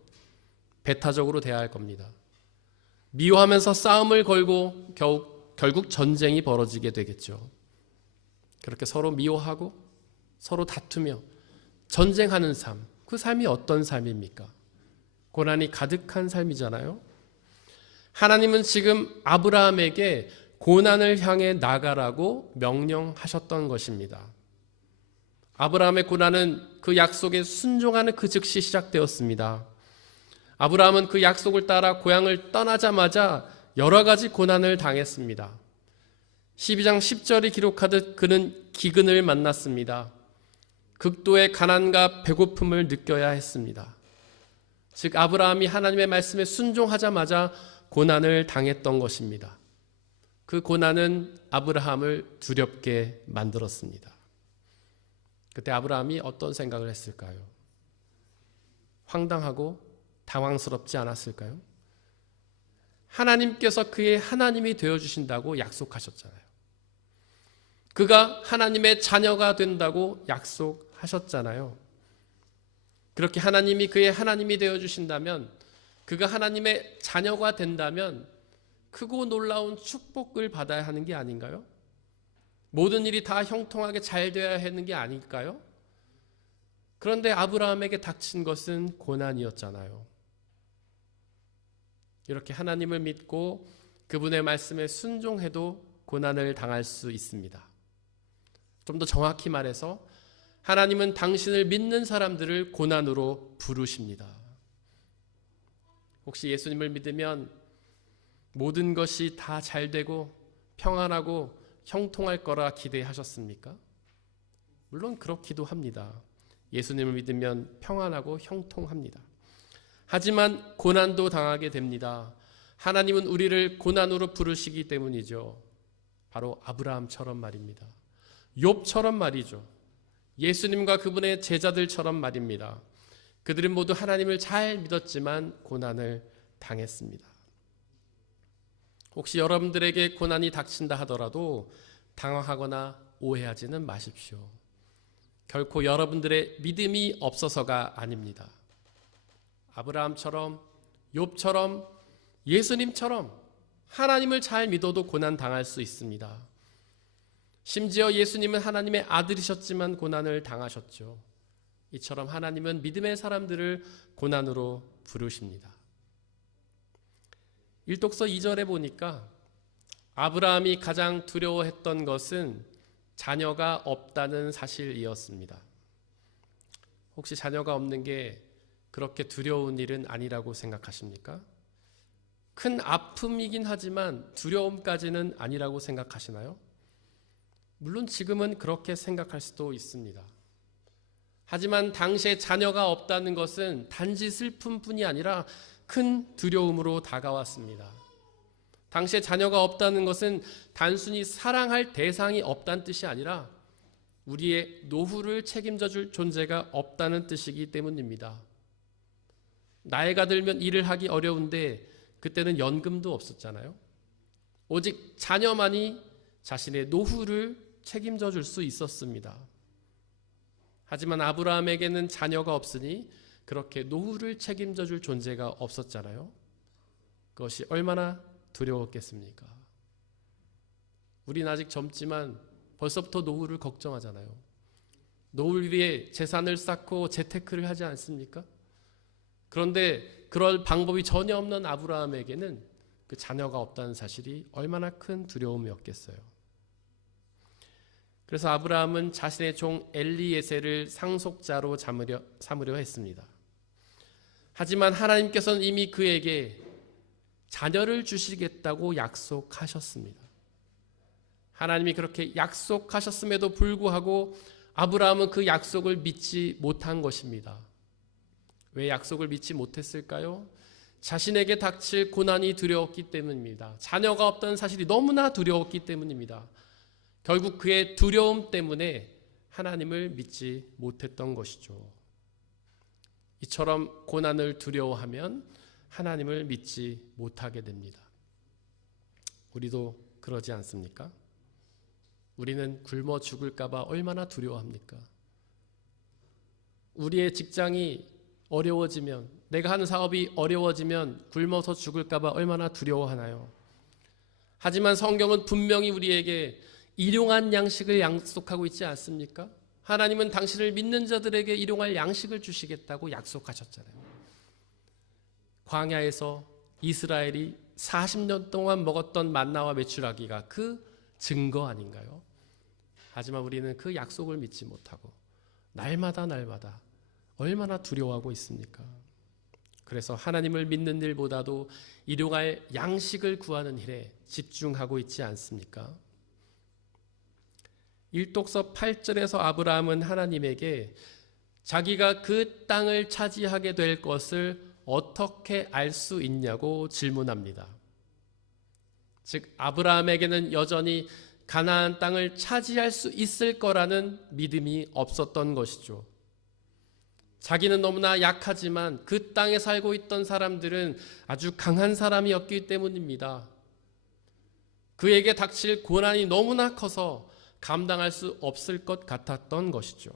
배타적으로 대할 겁니다. 미워하면서 싸움을 걸고 결국 전쟁이 벌어지게 되겠죠. 그렇게 서로 미워하고 서로 다투며 전쟁하는 삶, 그 삶이 어떤 삶입니까? 고난이 가득한 삶이잖아요. 하나님은 지금 아브라함에게 고난을 향해 나가라고 명령하셨던 것입니다. 아브라함의 고난은 그 약속에 순종하는 그 즉시 시작되었습니다. 아브라함은 그 약속을 따라 고향을 떠나자마자 여러 가지 고난을 당했습니다. 12장 10절이 기록하듯 그는 기근을 만났습니다. 극도의 가난과 배고픔을 느껴야 했습니다. 즉 아브라함이 하나님의 말씀에 순종하자마자 고난을 당했던 것입니다. 그 고난은 아브라함을 두렵게 만들었습니다. 그때 아브라함이 어떤 생각을 했을까요? 황당하고 당황스럽지 않았을까요? 하나님께서 그의 하나님이 되어주신다고 약속하셨잖아요. 그가 하나님의 자녀가 된다고 약속하셨잖아요. 그렇게 하나님이 그의 하나님이 되어주신다면, 그가 하나님의 자녀가 된다면 크고 놀라운 축복을 받아야 하는 게 아닌가요? 모든 일이 다 형통하게 잘 되어야 하는 게 아닐까요? 그런데 아브라함에게 닥친 것은 고난이었잖아요. 이렇게 하나님을 믿고 그분의 말씀에 순종해도 고난을 당할 수 있습니다. 좀 더 정확히 말해서 하나님은 당신을 믿는 사람들을 고난으로 부르십니다. 혹시 예수님을 믿으면 모든 것이 다 잘 되고 평안하고 형통할 거라 기대하셨습니까? 물론 그렇기도 합니다. 예수님을 믿으면 평안하고 형통합니다. 하지만 고난도 당하게 됩니다. 하나님은 우리를 고난으로 부르시기 때문이죠. 바로 아브라함처럼 말입니다. 욥처럼 말이죠. 예수님과 그분의 제자들처럼 말입니다. 그들은 모두 하나님을 잘 믿었지만 고난을 당했습니다. 혹시 여러분들에게 고난이 닥친다 하더라도 당황하거나 오해하지는 마십시오. 결코 여러분들의 믿음이 없어서가 아닙니다. 아브라함처럼, 욥처럼, 예수님처럼 하나님을 잘 믿어도 고난 당할 수 있습니다. 심지어 예수님은 하나님의 아들이셨지만 고난을 당하셨죠. 이처럼 하나님은 믿음의 사람들을 고난으로 부르십니다. 일독서 2절에 보니까 아브라함이 가장 두려워했던 것은 자녀가 없다는 사실이었습니다. 혹시 자녀가 없는 게 그렇게 두려운 일은 아니라고 생각하십니까? 큰 아픔이긴 하지만 두려움까지는 아니라고 생각하시나요? 물론 지금은 그렇게 생각할 수도 있습니다. 하지만 당시에 자녀가 없다는 것은 단지 슬픔뿐이 아니라 큰 두려움으로 다가왔습니다. 당시에 자녀가 없다는 것은 단순히 사랑할 대상이 없다는 뜻이 아니라 우리의 노후를 책임져 줄 존재가 없다는 뜻이기 때문입니다. 나이가 들면 일을 하기 어려운데 그때는 연금도 없었잖아요. 오직 자녀만이 자신의 노후를 책임져 줄 수 있었습니다. 하지만 아브라함에게는 자녀가 없으니 그렇게 노후를 책임져 줄 존재가 없었잖아요. 그것이 얼마나 두려웠겠습니까? 우린 아직 젊지만 벌써부터 노후를 걱정하잖아요. 노후를 위해 재산을 쌓고 재테크를 하지 않습니까? 그런데 그럴 방법이 전혀 없는 아브라함에게는 그 자녀가 없다는 사실이 얼마나 큰 두려움이었겠어요. 그래서 아브라함은 자신의 종 엘리에셀을 상속자로 삼으려 했습니다. 하지만 하나님께서는 이미 그에게 자녀를 주시겠다고 약속하셨습니다. 하나님이 그렇게 약속하셨음에도 불구하고 아브라함은 그 약속을 믿지 못한 것입니다. 왜 약속을 믿지 못했을까요? 자신에게 닥칠 고난이 두려웠기 때문입니다. 자녀가 없다는 사실이 너무나 두려웠기 때문입니다. 결국 그의 두려움 때문에 하나님을 믿지 못했던 것이죠. 이처럼 고난을 두려워하면 하나님을 믿지 못하게 됩니다. 우리도 그러지 않습니까? 우리는 굶어 죽을까 봐 얼마나 두려워합니까? 우리의 직장이 어려워지면, 내가 하는 사업이 어려워지면 굶어서 죽을까 봐 얼마나 두려워하나요? 하지만 성경은 분명히 우리에게 일용할 양식을 약속하고 있지 않습니까? 하나님은 당신을 믿는 자들에게 일용할 양식을 주시겠다고 약속하셨잖아요. 광야에서 이스라엘이 40년 동안 먹었던 만나와 메추라기가 그 증거 아닌가요? 하지만 우리는 그 약속을 믿지 못하고 날마다 얼마나 두려워하고 있습니까? 그래서 하나님을 믿는 일보다도 일용할 양식을 구하는 일에 집중하고 있지 않습니까? 일독서 8절에서 아브라함은 하나님에게 자기가 그 땅을 차지하게 될 것을 어떻게 알 수 있냐고 질문합니다. 즉 아브라함에게는 여전히 가나안 땅을 차지할 수 있을 거라는 믿음이 없었던 것이죠. 자기는 너무나 약하지만 그 땅에 살고 있던 사람들은 아주 강한 사람이었기 때문입니다. 그에게 닥칠 고난이 너무나 커서 감당할 수 없을 것 같았던 것이죠.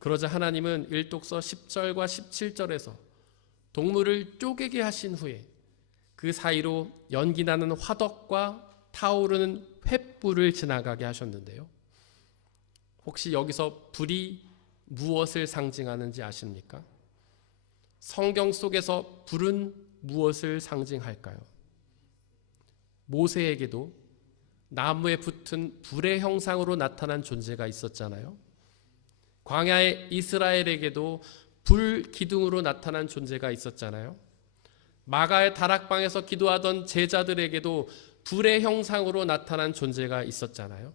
그러자 하나님은 일독서 10절과 17절에서 동물을 쪼개게 하신 후에 그 사이로 연기나는 화덕과 타오르는 횃불을 지나가게 하셨는데요. 혹시 여기서 불이 무엇을 상징하는지 아십니까? 성경 속에서 불은 무엇을 상징할까요? 모세에게도 나무에 붙은 불의 형상으로 나타난 존재가 있었잖아요. 광야의 이스라엘에게도 불 기둥으로 나타난 존재가 있었잖아요. 마가의 다락방에서 기도하던 제자들에게도 불의 형상으로 나타난 존재가 있었잖아요.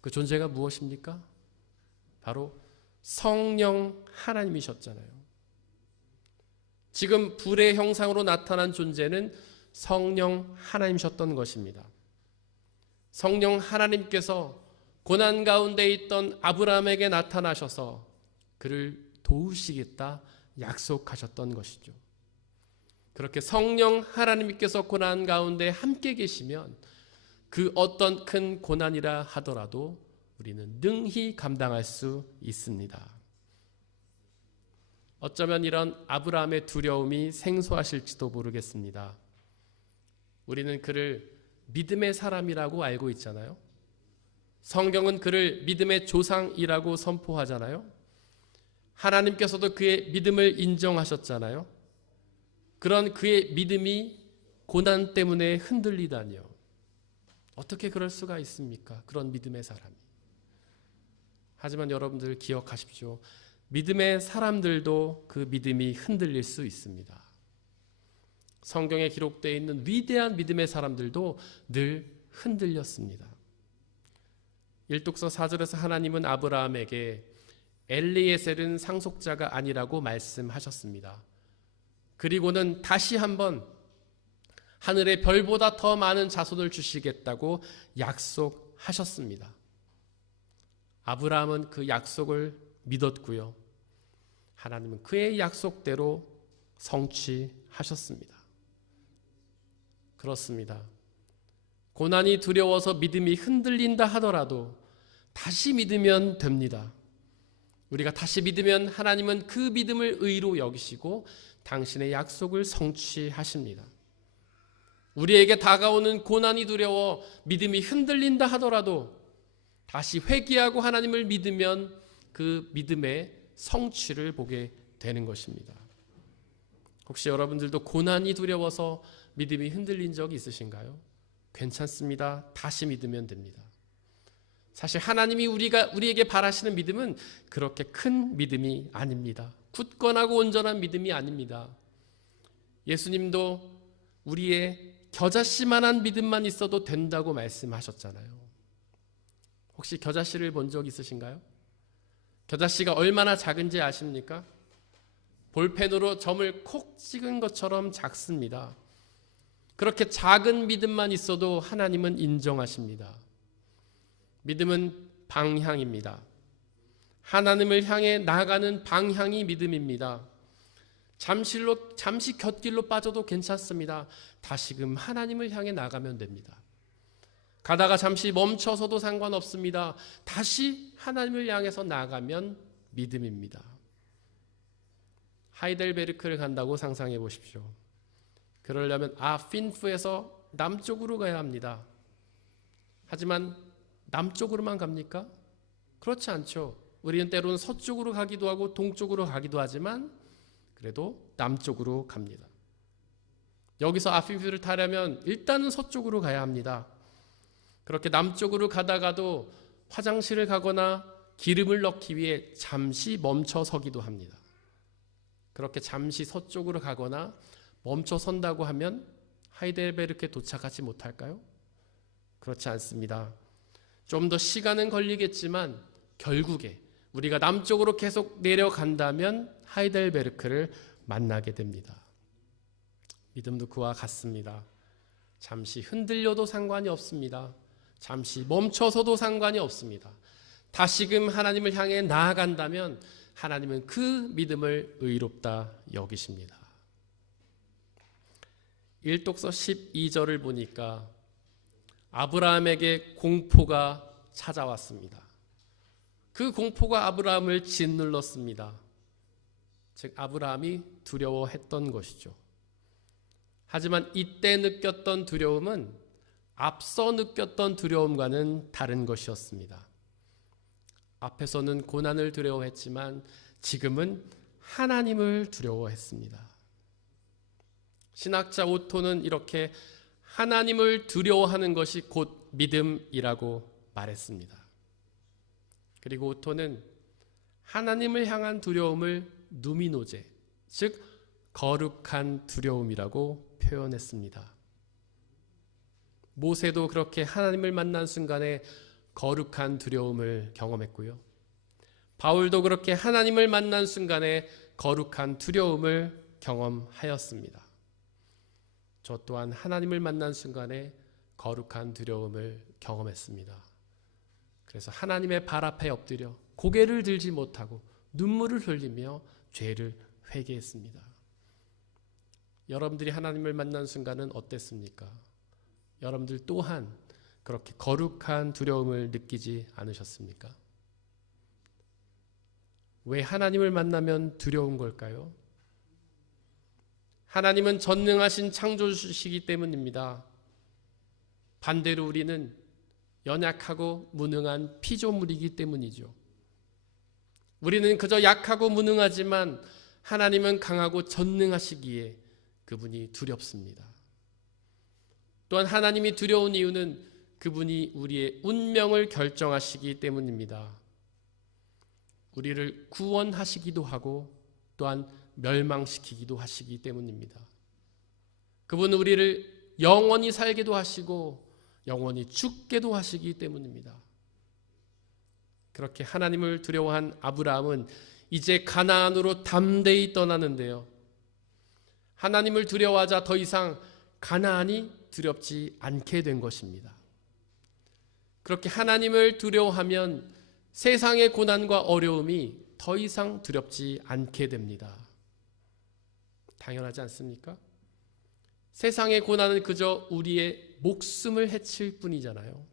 그 존재가 무엇입니까? 바로 성령 하나님이셨잖아요. 지금 불의 형상으로 나타난 존재는 성령 하나님이셨던 것입니다. 성령 하나님께서 고난 가운데 있던 아브라함에게 나타나셔서 그를 도우시겠다 약속하셨던 것이죠. 그렇게 성령 하나님께서 고난 가운데 함께 계시면 그 어떤 큰 고난이라 하더라도 우리는 능히 감당할 수 있습니다. 어쩌면 이런 아브라함의 두려움이 생소하실지도 모르겠습니다. 우리는 그를 믿음의 사람이라고 알고 있잖아요. 성경은 그를 믿음의 조상이라고 선포하잖아요. 하나님께서도 그의 믿음을 인정하셨잖아요. 그런 그의 믿음이 고난 때문에 흔들리다니요. 어떻게 그럴 수가 있습니까? 그런 믿음의 사람이. 하지만 여러분들 기억하십시오. 믿음의 사람들도 그 믿음이 흔들릴 수 있습니다. 성경에 기록되어 있는 위대한 믿음의 사람들도 늘 흔들렸습니다. 일독서 4절에서 하나님은 아브라함에게 엘리에셀은 상속자가 아니라고 말씀하셨습니다. 그리고는 다시 한번 하늘의 별보다 더 많은 자손을 주시겠다고 약속하셨습니다. 아브라함은 그 약속을 믿었고요. 하나님은 그의 약속대로 성취하셨습니다. 그렇습니다. 고난이 두려워서 믿음이 흔들린다 하더라도 다시 믿으면 됩니다. 우리가 다시 믿으면 하나님은 그 믿음을 의로 여기시고 당신의 약속을 성취하십니다. 우리에게 다가오는 고난이 두려워 믿음이 흔들린다 하더라도 다시 회개하고 하나님을 믿으면 그 믿음의 성취를 보게 되는 것입니다. 혹시 여러분들도 고난이 두려워서 믿음이 흔들린 적이 있으신가요? 괜찮습니다. 다시 믿으면 됩니다. 사실 하나님이 우리에게 바라시는 믿음은 그렇게 큰 믿음이 아닙니다. 굳건하고 온전한 믿음이 아닙니다. 예수님도 우리의 겨자씨만한 믿음만 있어도 된다고 말씀하셨잖아요. 혹시 겨자씨를 본 적 있으신가요? 겨자씨가 얼마나 작은지 아십니까? 볼펜으로 점을 콕 찍은 것처럼 작습니다. 그렇게 작은 믿음만 있어도 하나님은 인정하십니다. 믿음은 방향입니다. 하나님을 향해 나아가는 방향이 믿음입니다. 잠시 곁길로 빠져도 괜찮습니다. 다시금 하나님을 향해 나가면 됩니다. 가다가 잠시 멈춰서도 상관없습니다. 다시 하나님을 향해서 나가면 믿음입니다. 하이델베르크를 간다고 상상해 보십시오. 그러려면 핀프에서 남쪽으로 가야 합니다. 하지만 남쪽으로만 갑니까? 그렇지 않죠. 우리는 때로는 서쪽으로 가기도 하고 동쪽으로 가기도 하지만 그래도 남쪽으로 갑니다. 여기서 아핀프를 타려면 일단은 서쪽으로 가야 합니다. 그렇게 남쪽으로 가다가도 화장실을 가거나 기름을 넣기 위해 잠시 멈춰 서기도 합니다. 그렇게 잠시 서쪽으로 가거나 멈춰 선다고 하면 하이델베르크에 도착하지 못할까요? 그렇지 않습니다. 좀 더 시간은 걸리겠지만 결국에 우리가 남쪽으로 계속 내려간다면 하이델베르크를 만나게 됩니다. 믿음도 그와 같습니다. 잠시 흔들려도 상관이 없습니다. 잠시 멈춰서도 상관이 없습니다. 다시금 하나님을 향해 나아간다면 하나님은 그 믿음을 의롭다 여기십니다. 1독서 12절을 보니까 아브라함에게 공포가 찾아왔습니다. 그 공포가 아브라함을 짓눌렀습니다. 즉 아브라함이 두려워했던 것이죠. 하지만 이때 느꼈던 두려움은 앞서 느꼈던 두려움과는 다른 것이었습니다. 앞에서는 고난을 두려워했지만 지금은 하나님을 두려워했습니다. 신학자 오토는 이렇게 하나님을 두려워하는 것이 곧 믿음이라고 말했습니다. 그리고 오토는 하나님을 향한 두려움을 누미노제, 즉 거룩한 두려움이라고 표현했습니다. 모세도 그렇게 하나님을 만난 순간에 거룩한 두려움을 경험했고요. 바울도 그렇게 하나님을 만난 순간에 거룩한 두려움을 경험하였습니다. 저 또한 하나님을 만난 순간에 거룩한 두려움을 경험했습니다. 그래서 하나님의 발 앞에 엎드려 고개를 들지 못하고 눈물을 흘리며 죄를 회개했습니다. 여러분들이 하나님을 만난 순간은 어땠습니까? 여러분들 또한 그렇게 거룩한 두려움을 느끼지 않으셨습니까? 왜 하나님을 만나면 두려운 걸까요? 하나님은 전능하신 창조주시기 때문입니다. 반대로 우리는 연약하고 무능한 피조물이기 때문이죠. 우리는 그저 약하고 무능하지만 하나님은 강하고 전능하시기에 그분이 두렵습니다. 또한 하나님이 두려운 이유는 그분이 우리의 운명을 결정하시기 때문입니다. 우리를 구원하시기도 하고 또한 멸망시키기도 하시기 때문입니다. 그분은 우리를 영원히 살게도 하시고 영원히 죽게도 하시기 때문입니다. 그렇게 하나님을 두려워한 아브라함은 이제 가나안으로 담대히 떠나는데요. 하나님을 두려워하자 더 이상 가나안이 두렵지 않게 된 것입니다. 그렇게 하나님을 두려워하면 세상의 고난과 어려움이 더 이상 두렵지 않게 됩니다. 당연하지 않습니까? 세상의 고난은 그저 우리의 목숨을 해칠 뿐이잖아요.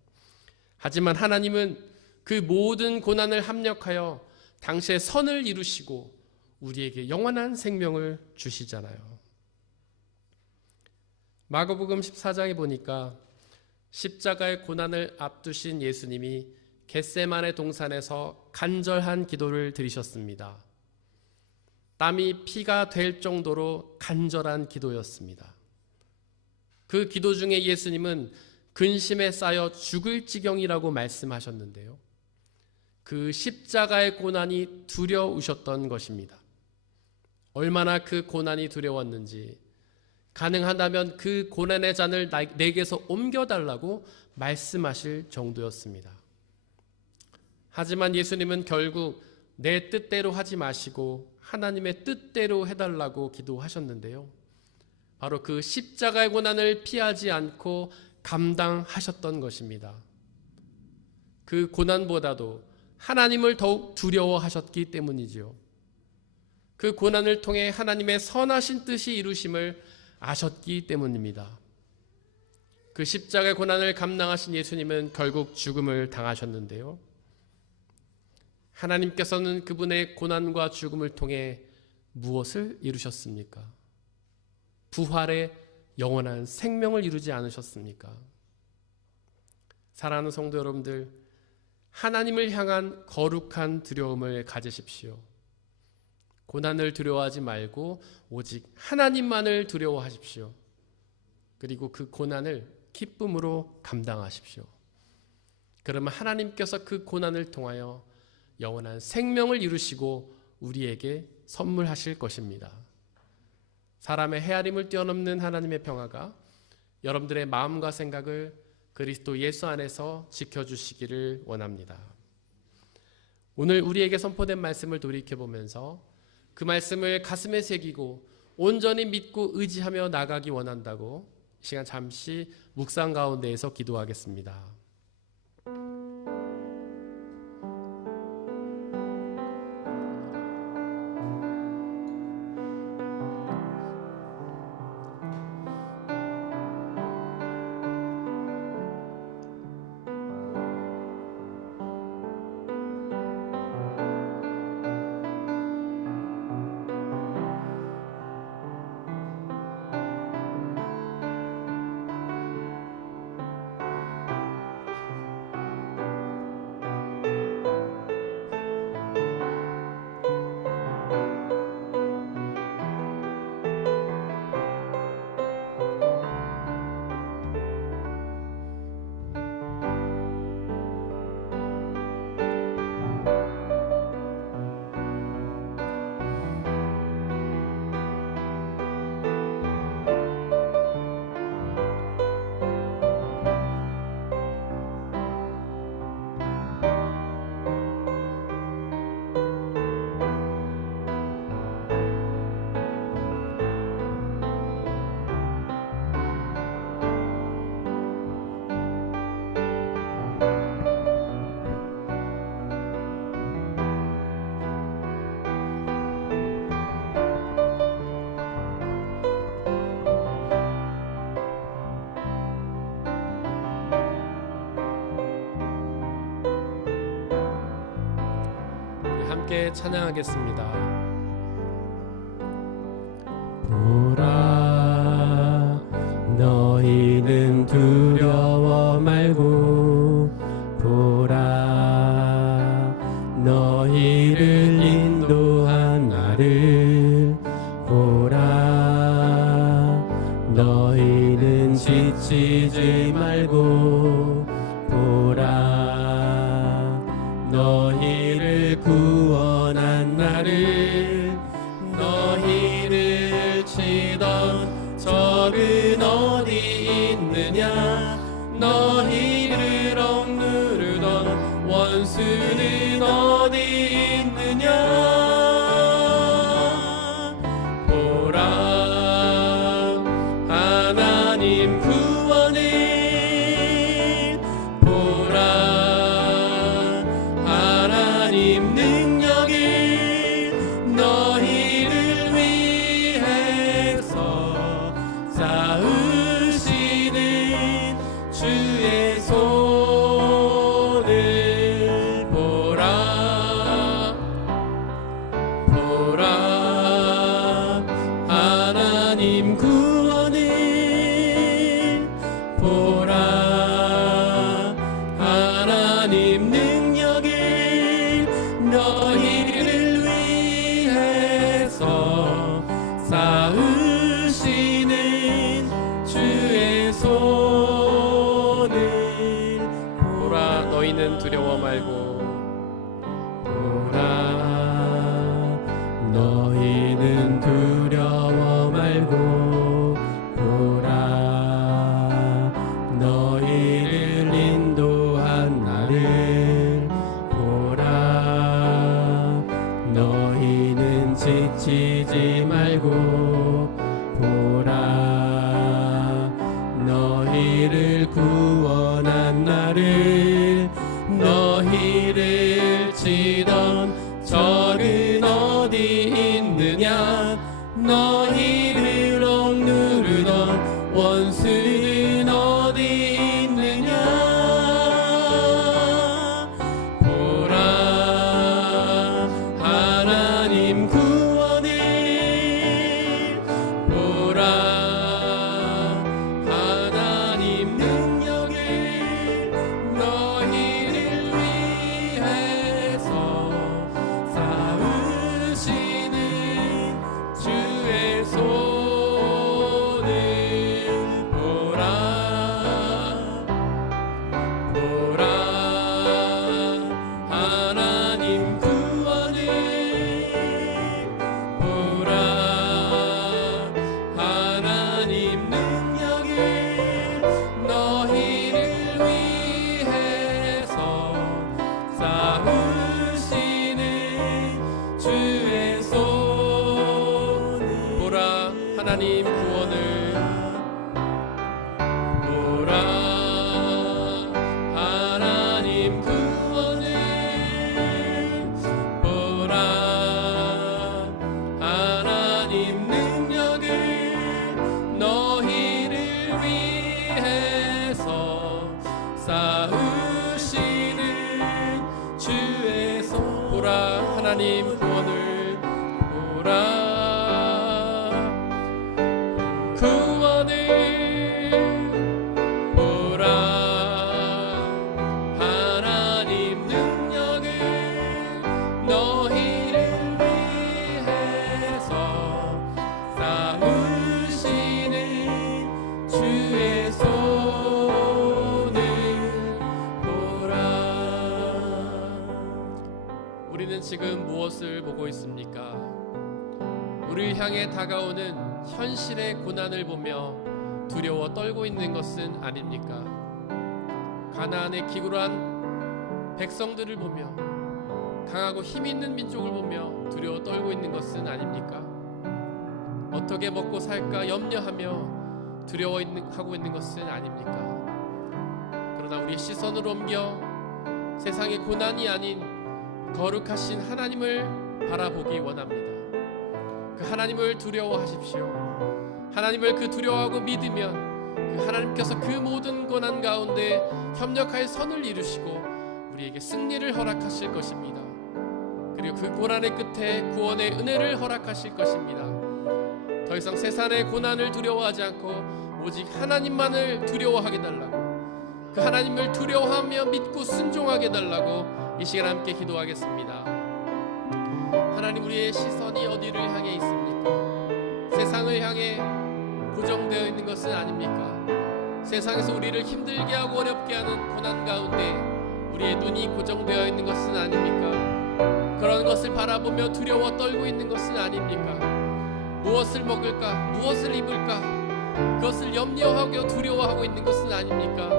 하지만 하나님은 그 모든 고난을 합력하여 당시의 선을 이루시고 우리에게 영원한 생명을 주시잖아요. 마가복음 14장에 보니까 십자가의 고난을 앞두신 예수님이 겟세마네 동산에서 간절한 기도를 드리셨습니다. 땀이 피가 될 정도로 간절한 기도였습니다. 그 기도 중에 예수님은 근심에 쌓여 죽을 지경이라고 말씀하셨는데요. 그 십자가의 고난이 두려우셨던 것입니다. 얼마나 그 고난이 두려웠는지 가능하다면 그 고난의 잔을 내게서 옮겨달라고 말씀하실 정도였습니다. 하지만 예수님은 결국 내 뜻대로 하지 마시고 하나님의 뜻대로 해달라고 기도하셨는데요. 바로 그 십자가의 고난을 피하지 않고 감당하셨던 것입니다. 그 고난보다도 하나님을 더욱 두려워하셨기 때문이지요. 그 고난을 통해 하나님의 선하신 뜻이 이루심을 아셨기 때문입니다. 그 십자가의 고난을 감당하신 예수님은 결국 죽음을 당하셨는데요. 하나님께서는 그분의 고난과 죽음을 통해 무엇을 이루셨습니까? 부활의 영원한 생명을 이루지 않으셨습니까? 사랑하는 성도 여러분들, 하나님을 향한 거룩한 두려움을 가지십시오. 고난을 두려워하지 말고 오직 하나님만을 두려워하십시오. 그리고 그 고난을 기쁨으로 감당하십시오. 그러면 하나님께서 그 고난을 통하여 영원한 생명을 이루시고 우리에게 선물하실 것입니다. 사람의 헤아림을 뛰어넘는 하나님의 평화가 여러분들의 마음과 생각을 그리스도 예수 안에서 지켜주시기를 원합니다. 오늘 우리에게 선포된 말씀을 돌이켜보면서 그 말씀을 가슴에 새기고 온전히 믿고 의지하며 나가기 원한다고 이 시간 잠시 묵상 가운데에서 기도하겠습니다. 함께 찬양하겠습니다. 보라, 너희는 두려워 말고 보라, 너희를 인도한 나를 보라, 너희는 지치지 말고 보라, 너희를 구원한 나를, 너희를 치던 적은 어디 있느냐, 너희를 억누르던 원수는 어디 있느냐. 보라, 하나님 구원을 보라, 하나님 능력을 너희를 위해서 쌓으시는 주의 손을 보라, 보라, 하나님 구원을 보라, 하나님 능력을 너희를 위해서 쌓으시는 주의 손을 너희는 두려워 말고 보라 너희는 두려워 말고 보라 너희를 인도한 나를 보라 너희는 지치지 말고 보라 너희를 구원한 나를 너희를 치던 적은 어디 있느냐 너희를 억누르던 원수는 어디 있느냐 보라 하나님 구원을 보라 하나님 능력을 너희를 위해서 싸우시는 주의 손을 보라 보라 하나님 구원을 보라 하나님 능력을 너희를 위해서 싸우시는 주의 손을 보라 하나님 구원을 보라 하나님 구원을 보라 하나님 능력을 너희를 위해서 싸우시는 주의 손 보라 하나님 구원을 보라 구원을 보라 하나님 능력을 너희를 위해서 싸우시는 주의 손을 보라 우리는 지금 무엇을 보고 있습니까? 우리를 향해 다가오는 현실의 고난을 보며 두려워 떨고 있는 것은 아닙니까? 가나안의 기굴한 백성들을 보며 강하고 힘 있는 민족을 보며 두려워 떨고 있는 것은 아닙니까? 어떻게 먹고 살까 염려하며 두려워하고 있는 것은 아닙니까? 그러나 우리의 시선을 옮겨 세상의 고난이 아닌 거룩하신 하나님을 바라보기 원합니다. 그 하나님을 두려워하십시오. 하나님을 그 두려워하고 믿으면 그 하나님께서 그 모든 고난 가운데 협력하여 선을 이루시고 우리에게 승리를 허락하실 것입니다. 그리고 그 고난의 끝에 구원의 은혜를 허락하실 것입니다. 더 이상 세상의 고난을 두려워하지 않고 오직 하나님만을 두려워하게 달라고, 그 하나님을 두려워하며 믿고 순종하게 달라고 이 시간 함께 기도하겠습니다. 하나님, 우리의 시선이 어디를 향해 있습니까? 세상을 향해 고정되어 있는 것은 아닙니까? 세상에서 우리를 힘들게 하고 어렵게 하는 고난 가운데 우리의 눈이 고정되어 있는 것은 아닙니까? 그런 것을 바라보며 두려워 떨고 있는 것은 아닙니까? 무엇을 먹을까? 무엇을 입을까? 그것을 염려하고 두려워하고 있는 것은 아닙니까?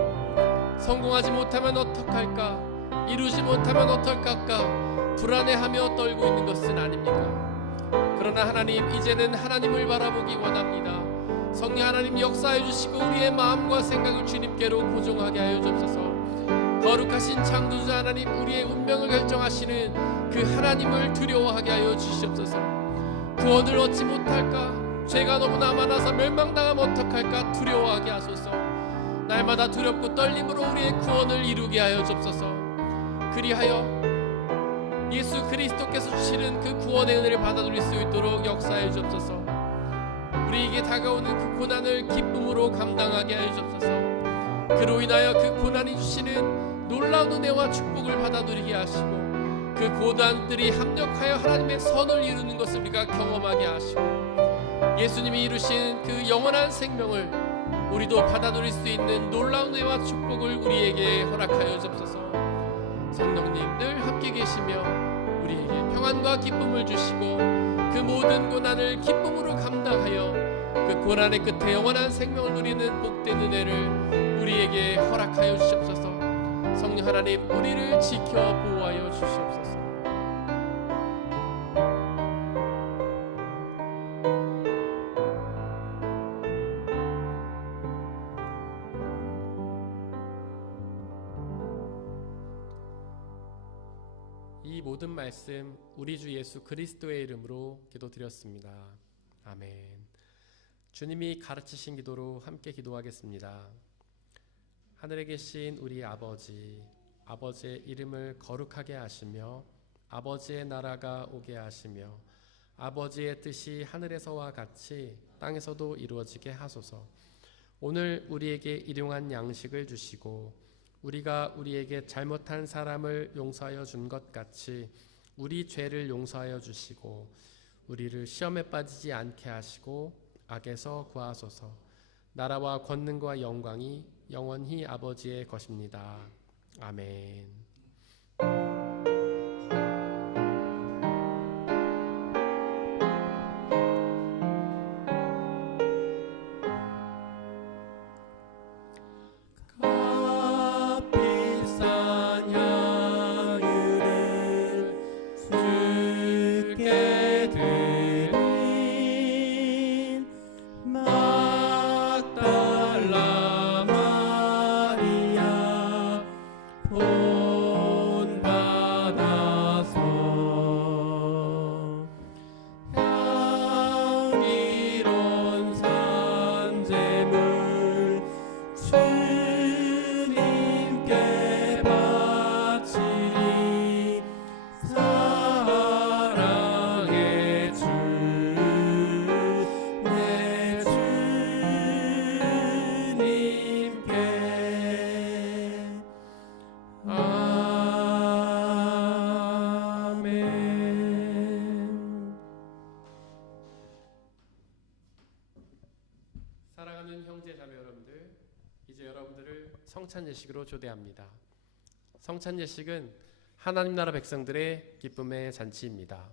성공하지 못하면 어떡할까? 이루지 못하면 어떡할까? 불안해하며 떨고 있는 것은 아닙니까? 그러나 하나님, 이제는 하나님을 바라보기 원합니다. 성령 하나님 역사해 주시고 우리의 마음과 생각을 주님께로 고정하게 하여 주옵소서. 거룩하신 창조자 하나님, 우리의 운명을 결정하시는 그 하나님을 두려워하게 하여 주시옵소서. 구원을 얻지 못할까? 죄가 너무나 많아서 멸망당하면 어떡할까? 두려워하게 하소서. 날마다 두렵고 떨림으로 우리의 구원을 이루게 하여 주옵소서. 그리하여 예수 그리스도께서 주시는 그 구원의 은혜를 받아들일 수 있도록 역사해 주옵소서. 우리에게 다가오는 그 고난을 기쁨으로 감당하게 하여 주옵소서. 그로 인하여 그 고난이 주시는 놀라운 은혜와 축복을 받아들이게 하시고 그 고난들이 합력하여 하나님의 선을 이루는 것을 우리가 경험하게 하시고 예수님이 이루신 그 영원한 생명을 우리도 받아들일 수 있는 놀라운 은혜와 축복을 우리에게 허락하여 주옵소서. 계시며 우리에게 평안과 기쁨을 주시고 그 모든 고난을 기쁨으로 감당하여 그 고난의 끝에 영원한 생명을 누리는 복된 은혜를 우리에게 허락하여 주시옵소서. 성령 하나님, 우리를 지켜 보호하여 주시옵소서. 이 모든 말씀 우리 주 예수 그리스도의 이름으로 기도드렸습니다. 아멘. 주님이 가르치신 기도로 함께 기도하겠습니다. 하늘에 계신 우리 아버지, 아버지의 이름을 거룩하게 하시며 아버지의 나라가 오게 하시며 아버지의 뜻이 하늘에서와 같이 땅에서도 이루어지게 하소서. 오늘 우리에게 일용할 양식을 주시고 우리가 우리에게 잘못한 사람을 용서하여 준 것 같이 우리 죄를 용서하여 주시고 우리를 시험에 빠지지 않게 하시고 악에서 구하소서. 나라와 권능과 영광이 영원히 아버지의 것입니다. 아멘. 값비싼 향유를 주께 드린 막달라 마리아 본받아서 향기로운 산재물 주님께 바치리. 사랑의 주 내 주님께 아멘. 사랑하는 형제 자매 여러분들, 이제 여러분들을 성찬 예식으로 초대합니다. 성찬 예식은 하나님 나라 백성들의 기쁨의 잔치입니다.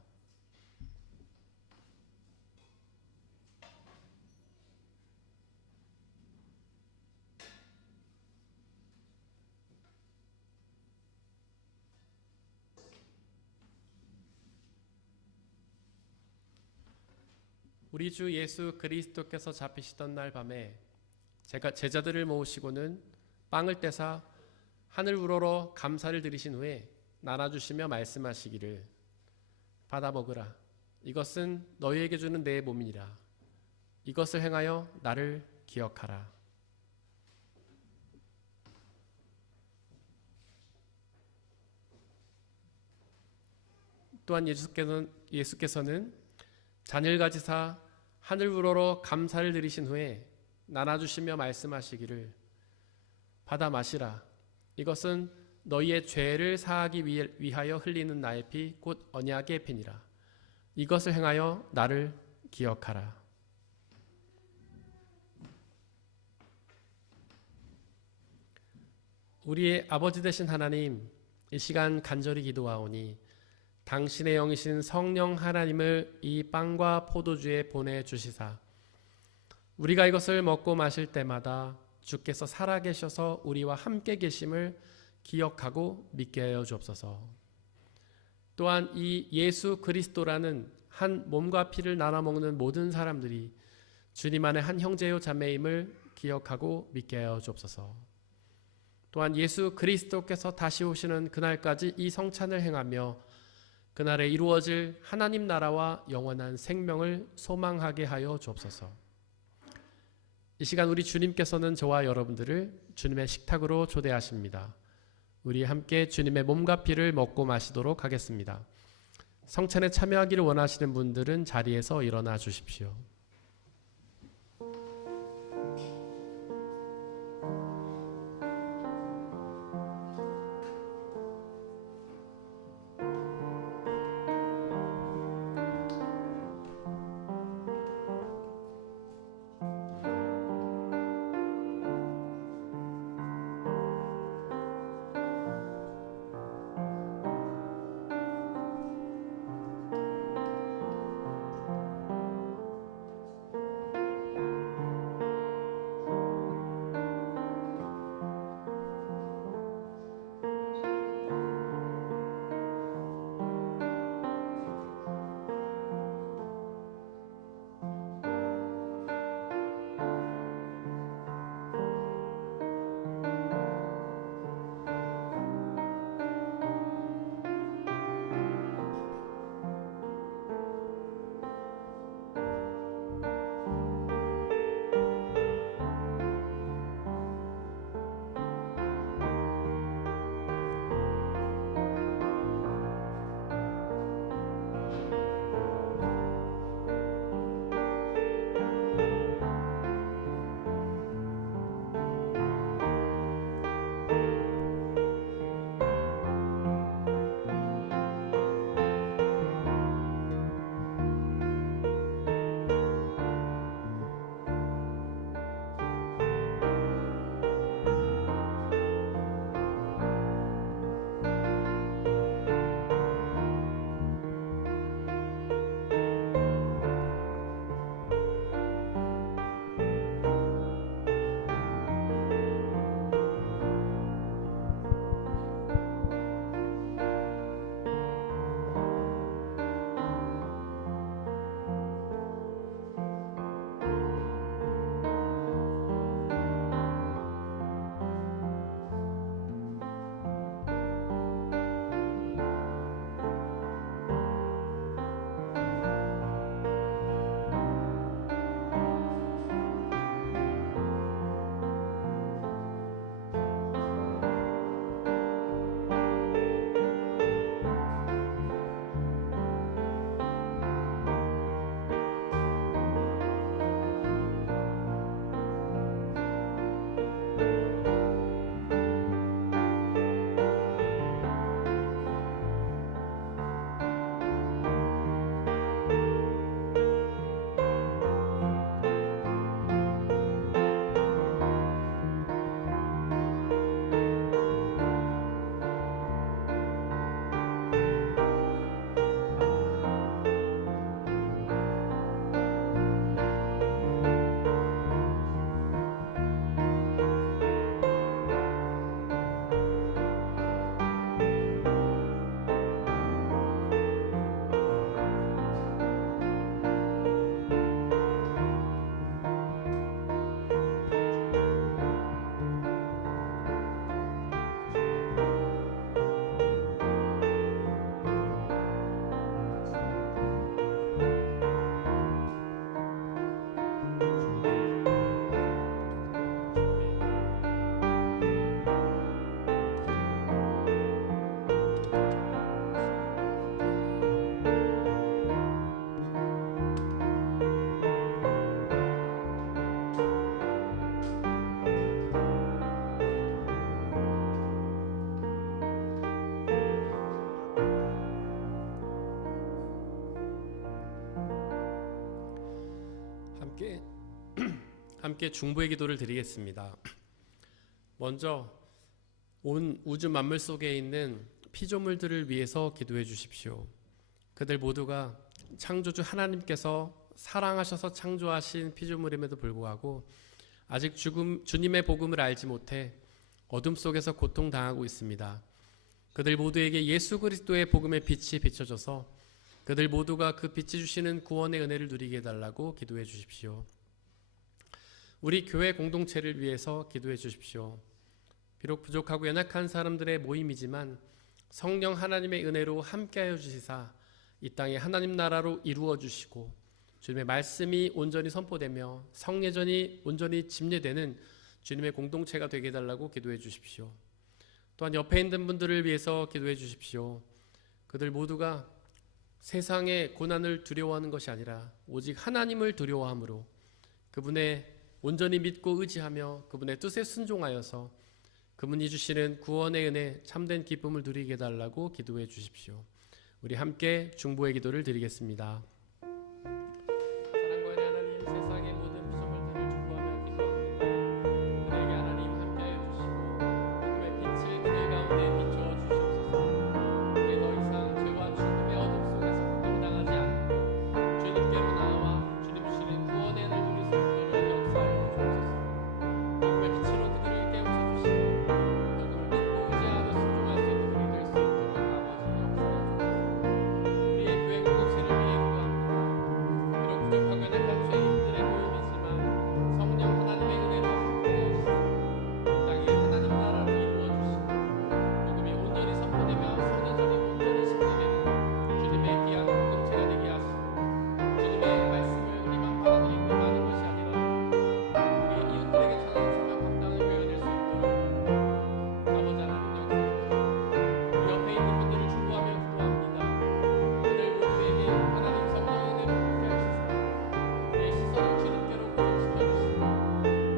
우리 주 예수 그리스도께서 잡히시던 날 밤에 제자들을 모으시고는 빵을 떼사 하늘 우러러 감사를 드리신 후에 나눠주시며 말씀하시기를, 받아 먹으라. 이것은 너희에게 주는 내 몸이니라. 이것을 행하여 나를 기억하라. 또한 예수께서는 잔을 가지사 하늘 우러러 감사를 드리신 후에 나눠주시며 말씀하시기를, 받아 마시라. 이것은 너희의 죄를 사하기 위하여 흘리는 나의 피 곧 언약의 피니라. 이것을 행하여 나를 기억하라. 우리의 아버지 되신 하나님, 이 시간 간절히 기도하오니 당신의 영이신 성령 하나님을 이 빵과 포도주에 보내주시사 우리가 이것을 먹고 마실 때마다 주께서 살아계셔서 우리와 함께 계심을 기억하고 믿게 하여 주옵소서. 또한 이 예수 그리스도라는 한 몸과 피를 나눠 먹는 모든 사람들이 주님 안에 한 형제요 자매임을 기억하고 믿게 하여 주옵소서. 또한 예수 그리스도께서 다시 오시는 그날까지 이 성찬을 행하며 그날에 이루어질 하나님 나라와 영원한 생명을 소망하게 하여 주옵소서. 이 시간 우리 주님께서는 저와 여러분들을 주님의 식탁으로 초대하십니다. 우리 함께 주님의 몸과 피를 먹고 마시도록 하겠습니다. 성찬에 참여하기를 원하시는 분들은 자리에서 일어나 주십시오. 함께 중보의 기도를 드리겠습니다. 먼저 온 우주 만물 속에 있는 피조물들을 위해서 기도해 주십시오. 그들 모두가 창조주 하나님께서 사랑하셔서 창조하신 피조물임에도 불구하고 아직 주님의 복음을 알지 못해 어둠 속에서 고통당하고 있습니다. 그들 모두에게 예수 그리스도의 복음의 빛이 비춰져서 그들 모두가 그 빛이 주시는 구원의 은혜를 누리게 해달라고 기도해 주십시오. 우리 교회 공동체를 위해서 기도해 주십시오. 비록 부족하고 연약한 사람들의 모임이지만 성령 하나님의 은혜로 함께하여 주시사 이 땅에 하나님 나라로 이루어 주시고 주님의 말씀이 온전히 선포되며 성례전이 온전히 집례되는 주님의 공동체가 되게 해달라고 기도해 주십시오. 또한 옆에 있는 분들을 위해서 기도해 주십시오. 그들 모두가 세상의 고난을 두려워하는 것이 아니라 오직 하나님을 두려워함으로 그분의 온전히 믿고 의지하며 그분의 뜻에 순종하여서 그분이 주시는 구원의 은혜 참된 기쁨을 누리게 해달라고 기도해 주십시오. 우리 함께 중보의 기도를 드리겠습니다. 사랑과 은혜 하나님, 세상의 모든 피조물들을 중보하며 기도합니다. 우리에게 하나님 함께하여 주시고 복음의 빛을 그들 가운데 비춰 주시옵소서. 이제 더 이상 죄와 죽음의 어둠 속에서 감당하지 않고 주님께로 나아와 주님 주시는 구원의 은혜를 누릴 수 있도록 역사하여 주옵소서. 복음의 빛으로 그들을 깨우쳐 주시고 복음을 믿고 의지하며 순종할 수 있는 그들이 될 수 있도록 아버지 역사하여 주옵소서. 우리의 교회 공동체를 위해 기도합니다. 비록 부족하고 연약한 죄인들의 모임이지만 성령 하나님의 은혜로 함께하여 주시고 이 땅에 하나님 나라를 이루어 주시고 복음이 온전히 선포되며 성례전이 온전히 집례되는 주님의 귀한 공동체가 되게 하시고 주님의 말씀을 우리만 받아들이고 하는 것이 아니라 우리 이웃들에게 전하는 사명 감당의 교회가 될 수 있도록 아버지 하나님 역사하소서. 우리 옆에 있는 분들을 중보하며 기도합니다. 그들 모두에게 하나님 성령의 은혜로 함께 하시사 우리의 시선을 주님께로 고정시켜 주시고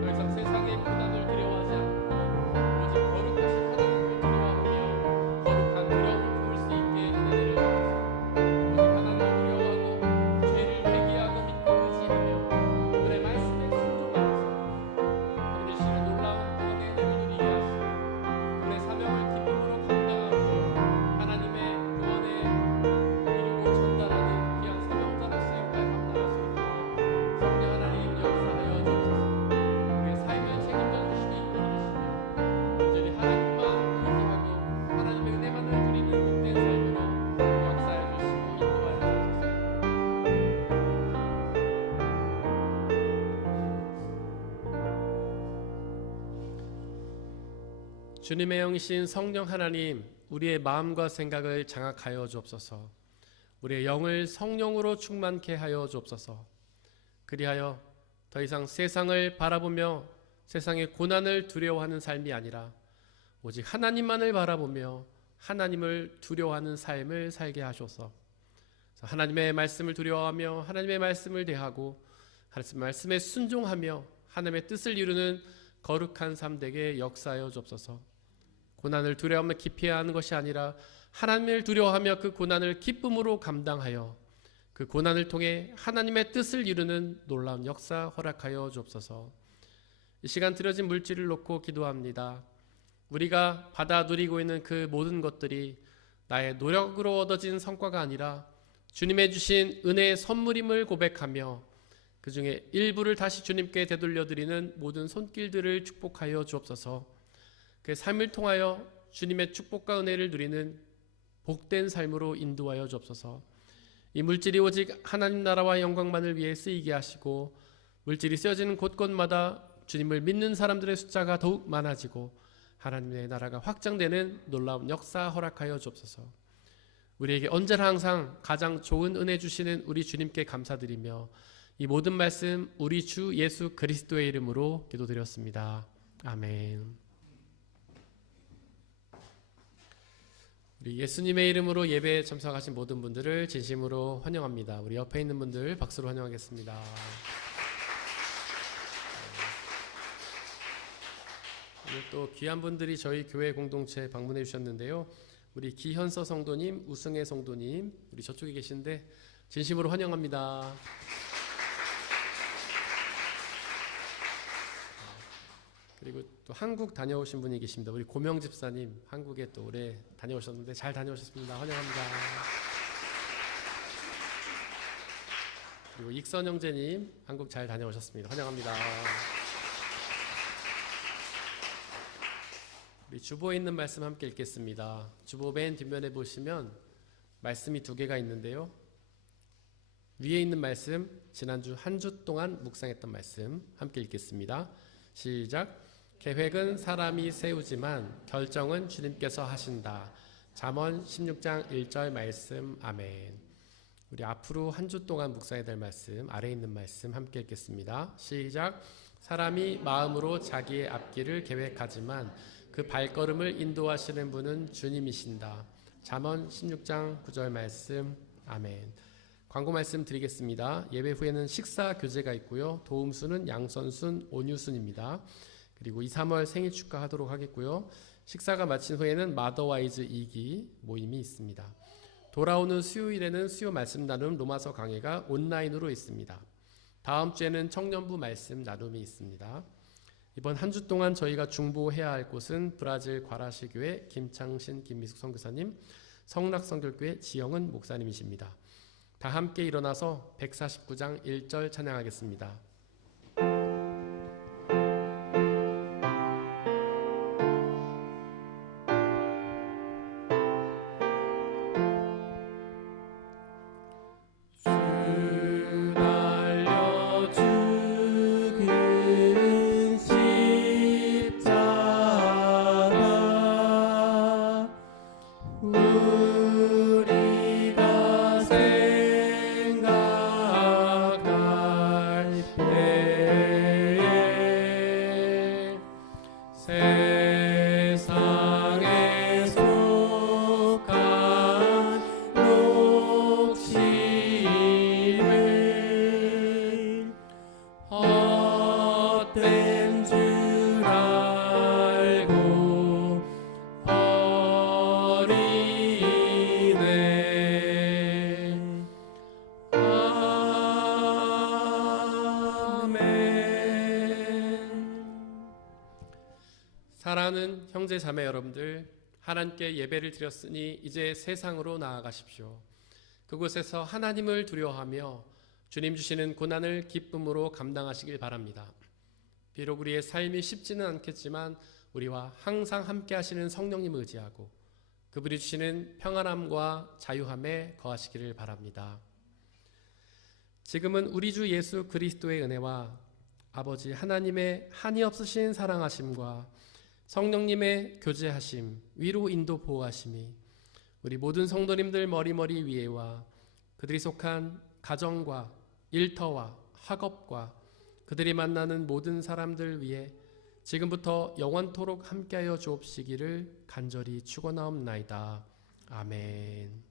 더 이상 세상의 고난을 두려워하지 않고 오직 거룩하신 하나님을 두려워하며 거룩한 두려움을 품을 수 있게 은혜 내려주소서. 오직 하나님을 두려워하고 죄를 회개하고 믿고 의지하며 그분의 말씀에 순종하여서 그분이 주시는 놀라운 구원의 은혜를 누리게 하시고 그분의 사명을 기쁨으로 감당하고 하나님의 구원에 이루고 전달하는 귀한 사명자로서의 역할을 감당할 수 있도록 성령 하나님 역사하여 주옵소서. 우리의 삶을 책임져 주시고 이끌어 주시며 온전히 하나님만 의지하고 하나님의 은혜만을 누리는 복된 삶으로 역사해 주시고 인도하여 주옵소서. 주님의 영이신 성령 하나님, 우리의 마음과 생각을 장악하여 주옵소서. 우리의 영을 성령으로 충만케 하여 주옵소서. 그리하여 더 이상 세상을 바라보며 세상의 고난을 두려워하는 삶이 아니라 오직 하나님만을 바라보며 하나님을 두려워하는 삶을 살게 하소서. 하나님의 말씀을 두려워하며 하나님의 말씀을 대하고 하나님의 말씀에 순종하며 하나님의 뜻을 이루는 거룩한 삶 되게 역사하여 주옵소서. 고난을 두려워하며 기피하는 것이 아니라 하나님을 두려워하며 그 고난을 기쁨으로 감당하여 그 고난을 통해 하나님의 뜻을 이루는 놀라운 역사 허락하여 주옵소서. 이 시간 드려진 물질을 놓고 기도합니다. 우리가 받아 누리고 있는 그 모든 것들이 나의 노력으로 얻어진 성과가 아니라 주님의 주신 은혜의 선물임을 고백하며 그 중에 일부를 다시 주님께 되돌려드리는 모든 손길들을 축복하여 주옵소서. 그 삶을 통하여 주님의 축복과 은혜를 누리는 복된 삶으로 인도하여 주옵소서. 이 물질이 오직 하나님 나라와 영광만을 위해 쓰이게 하시고 물질이 쓰여지는 곳곳마다 주님을 믿는 사람들의 숫자가 더욱 많아지고 하나님의 나라가 확장되는 놀라운 역사 허락하여 주옵소서. 우리에게 언제나 항상 가장 좋은 은혜 주시는 우리 주님께 감사드리며 이 모든 말씀 우리 주 예수 그리스도의 이름으로 기도드렸습니다. 아멘. 우리 예수님의 이름으로 예배에 참석하신 모든 분들을 진심으로 환영합니다. 우리 옆에 있는 분들 박수로 환영하겠습니다. 오늘 또 귀한 분들이 저희 교회 공동체 방문해 주셨는데요. 우리 기현서 성도님, 우승혜 성도님, 우리 저쪽에 계신데 진심으로 환영합니다. 그리고 또 한국 다녀오신 분이 계십니다. 우리 고명 집사님 한국에 또 오래 다녀오셨는데 잘 다녀오셨습니다. 환영합니다. 그리고 익선 형제님 한국 잘 다녀오셨습니다. 환영합니다. 우리 주보에 있는 말씀 함께 읽겠습니다. 주보 맨 뒷면에 보시면 말씀이 두 개가 있는데요. 위에 있는 말씀, 지난주 한 주 동안 묵상했던 말씀 함께 읽겠습니다. 시작. 계획은 사람이 세우지만 결정은 주님께서 하신다. 잠언 16장 1절 말씀. 아멘. 우리 앞으로 한 주 동안 묵상해야 될 말씀, 아래에 있는 말씀 함께 읽겠습니다. 시작. 사람이 마음으로 자기의 앞길을 계획하지만 그 발걸음을 인도하시는 분은 주님이신다. 잠언 16장 9절 말씀. 아멘. 광고 말씀 드리겠습니다. 예배 후에는 식사 교제가 있고요. 도움순은 양선순, 온유순입니다. 그리고 2, 3월 생일 축하하도록 하겠고요. 식사가 마친 후에는 마더와이즈 2기 모임이 있습니다. 돌아오는 수요일에는 수요 말씀 나눔 로마서 강해가 온라인으로 있습니다. 다음 주에는 청년부 말씀 나눔이 있습니다. 이번 한 주 동안 저희가 중보해야 할 곳은 브라질 과라시교회 김창신 김미숙 선교사님, 성락성결교회 지영은 목사님이십니다. 다 함께 일어나서 149장 1절 찬양하겠습니다. 사랑하는 형제 자매 여러분들, 하나님께 예배를 드렸으니 이제 세상으로 나아가십시오. 그곳에서 하나님을 두려워하며 주님 주시는 고난을 기쁨으로 감당하시길 바랍니다. 비록 우리의 삶이 쉽지는 않겠지만 우리와 항상 함께 하시는 성령님을 의지하고 그분이 주시는 평안함과 자유함에 거하시기를 바랍니다. 지금은 우리 주 예수 그리스도의 은혜와 아버지 하나님의 한이 없으신 사랑하심과 성령님의 교제하심, 위로 인도 보호하심이 우리 모든 성도님들 머리머리 위에와 그들이 속한 가정과 일터와 학업과 그들이 만나는 모든 사람들 위에 지금부터 영원토록 함께하여 주옵시기를 간절히 축원하옵나이다. 아멘.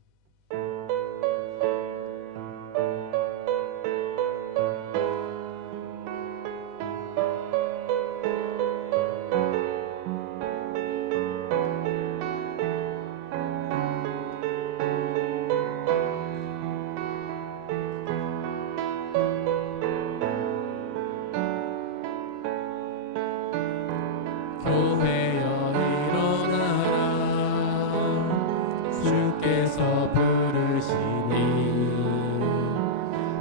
교회여 일어나라 주께서 부르시니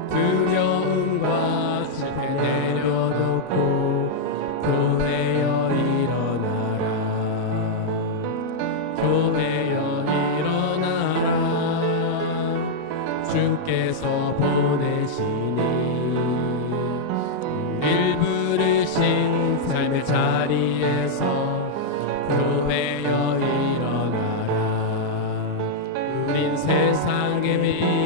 두려움과 실패 내려놓고 교회여 일어나라 교회여 일어나라 주께서 보내시니 우릴 부르신 삶의 자리에서 교회여 일어나라 우린 세상의 빛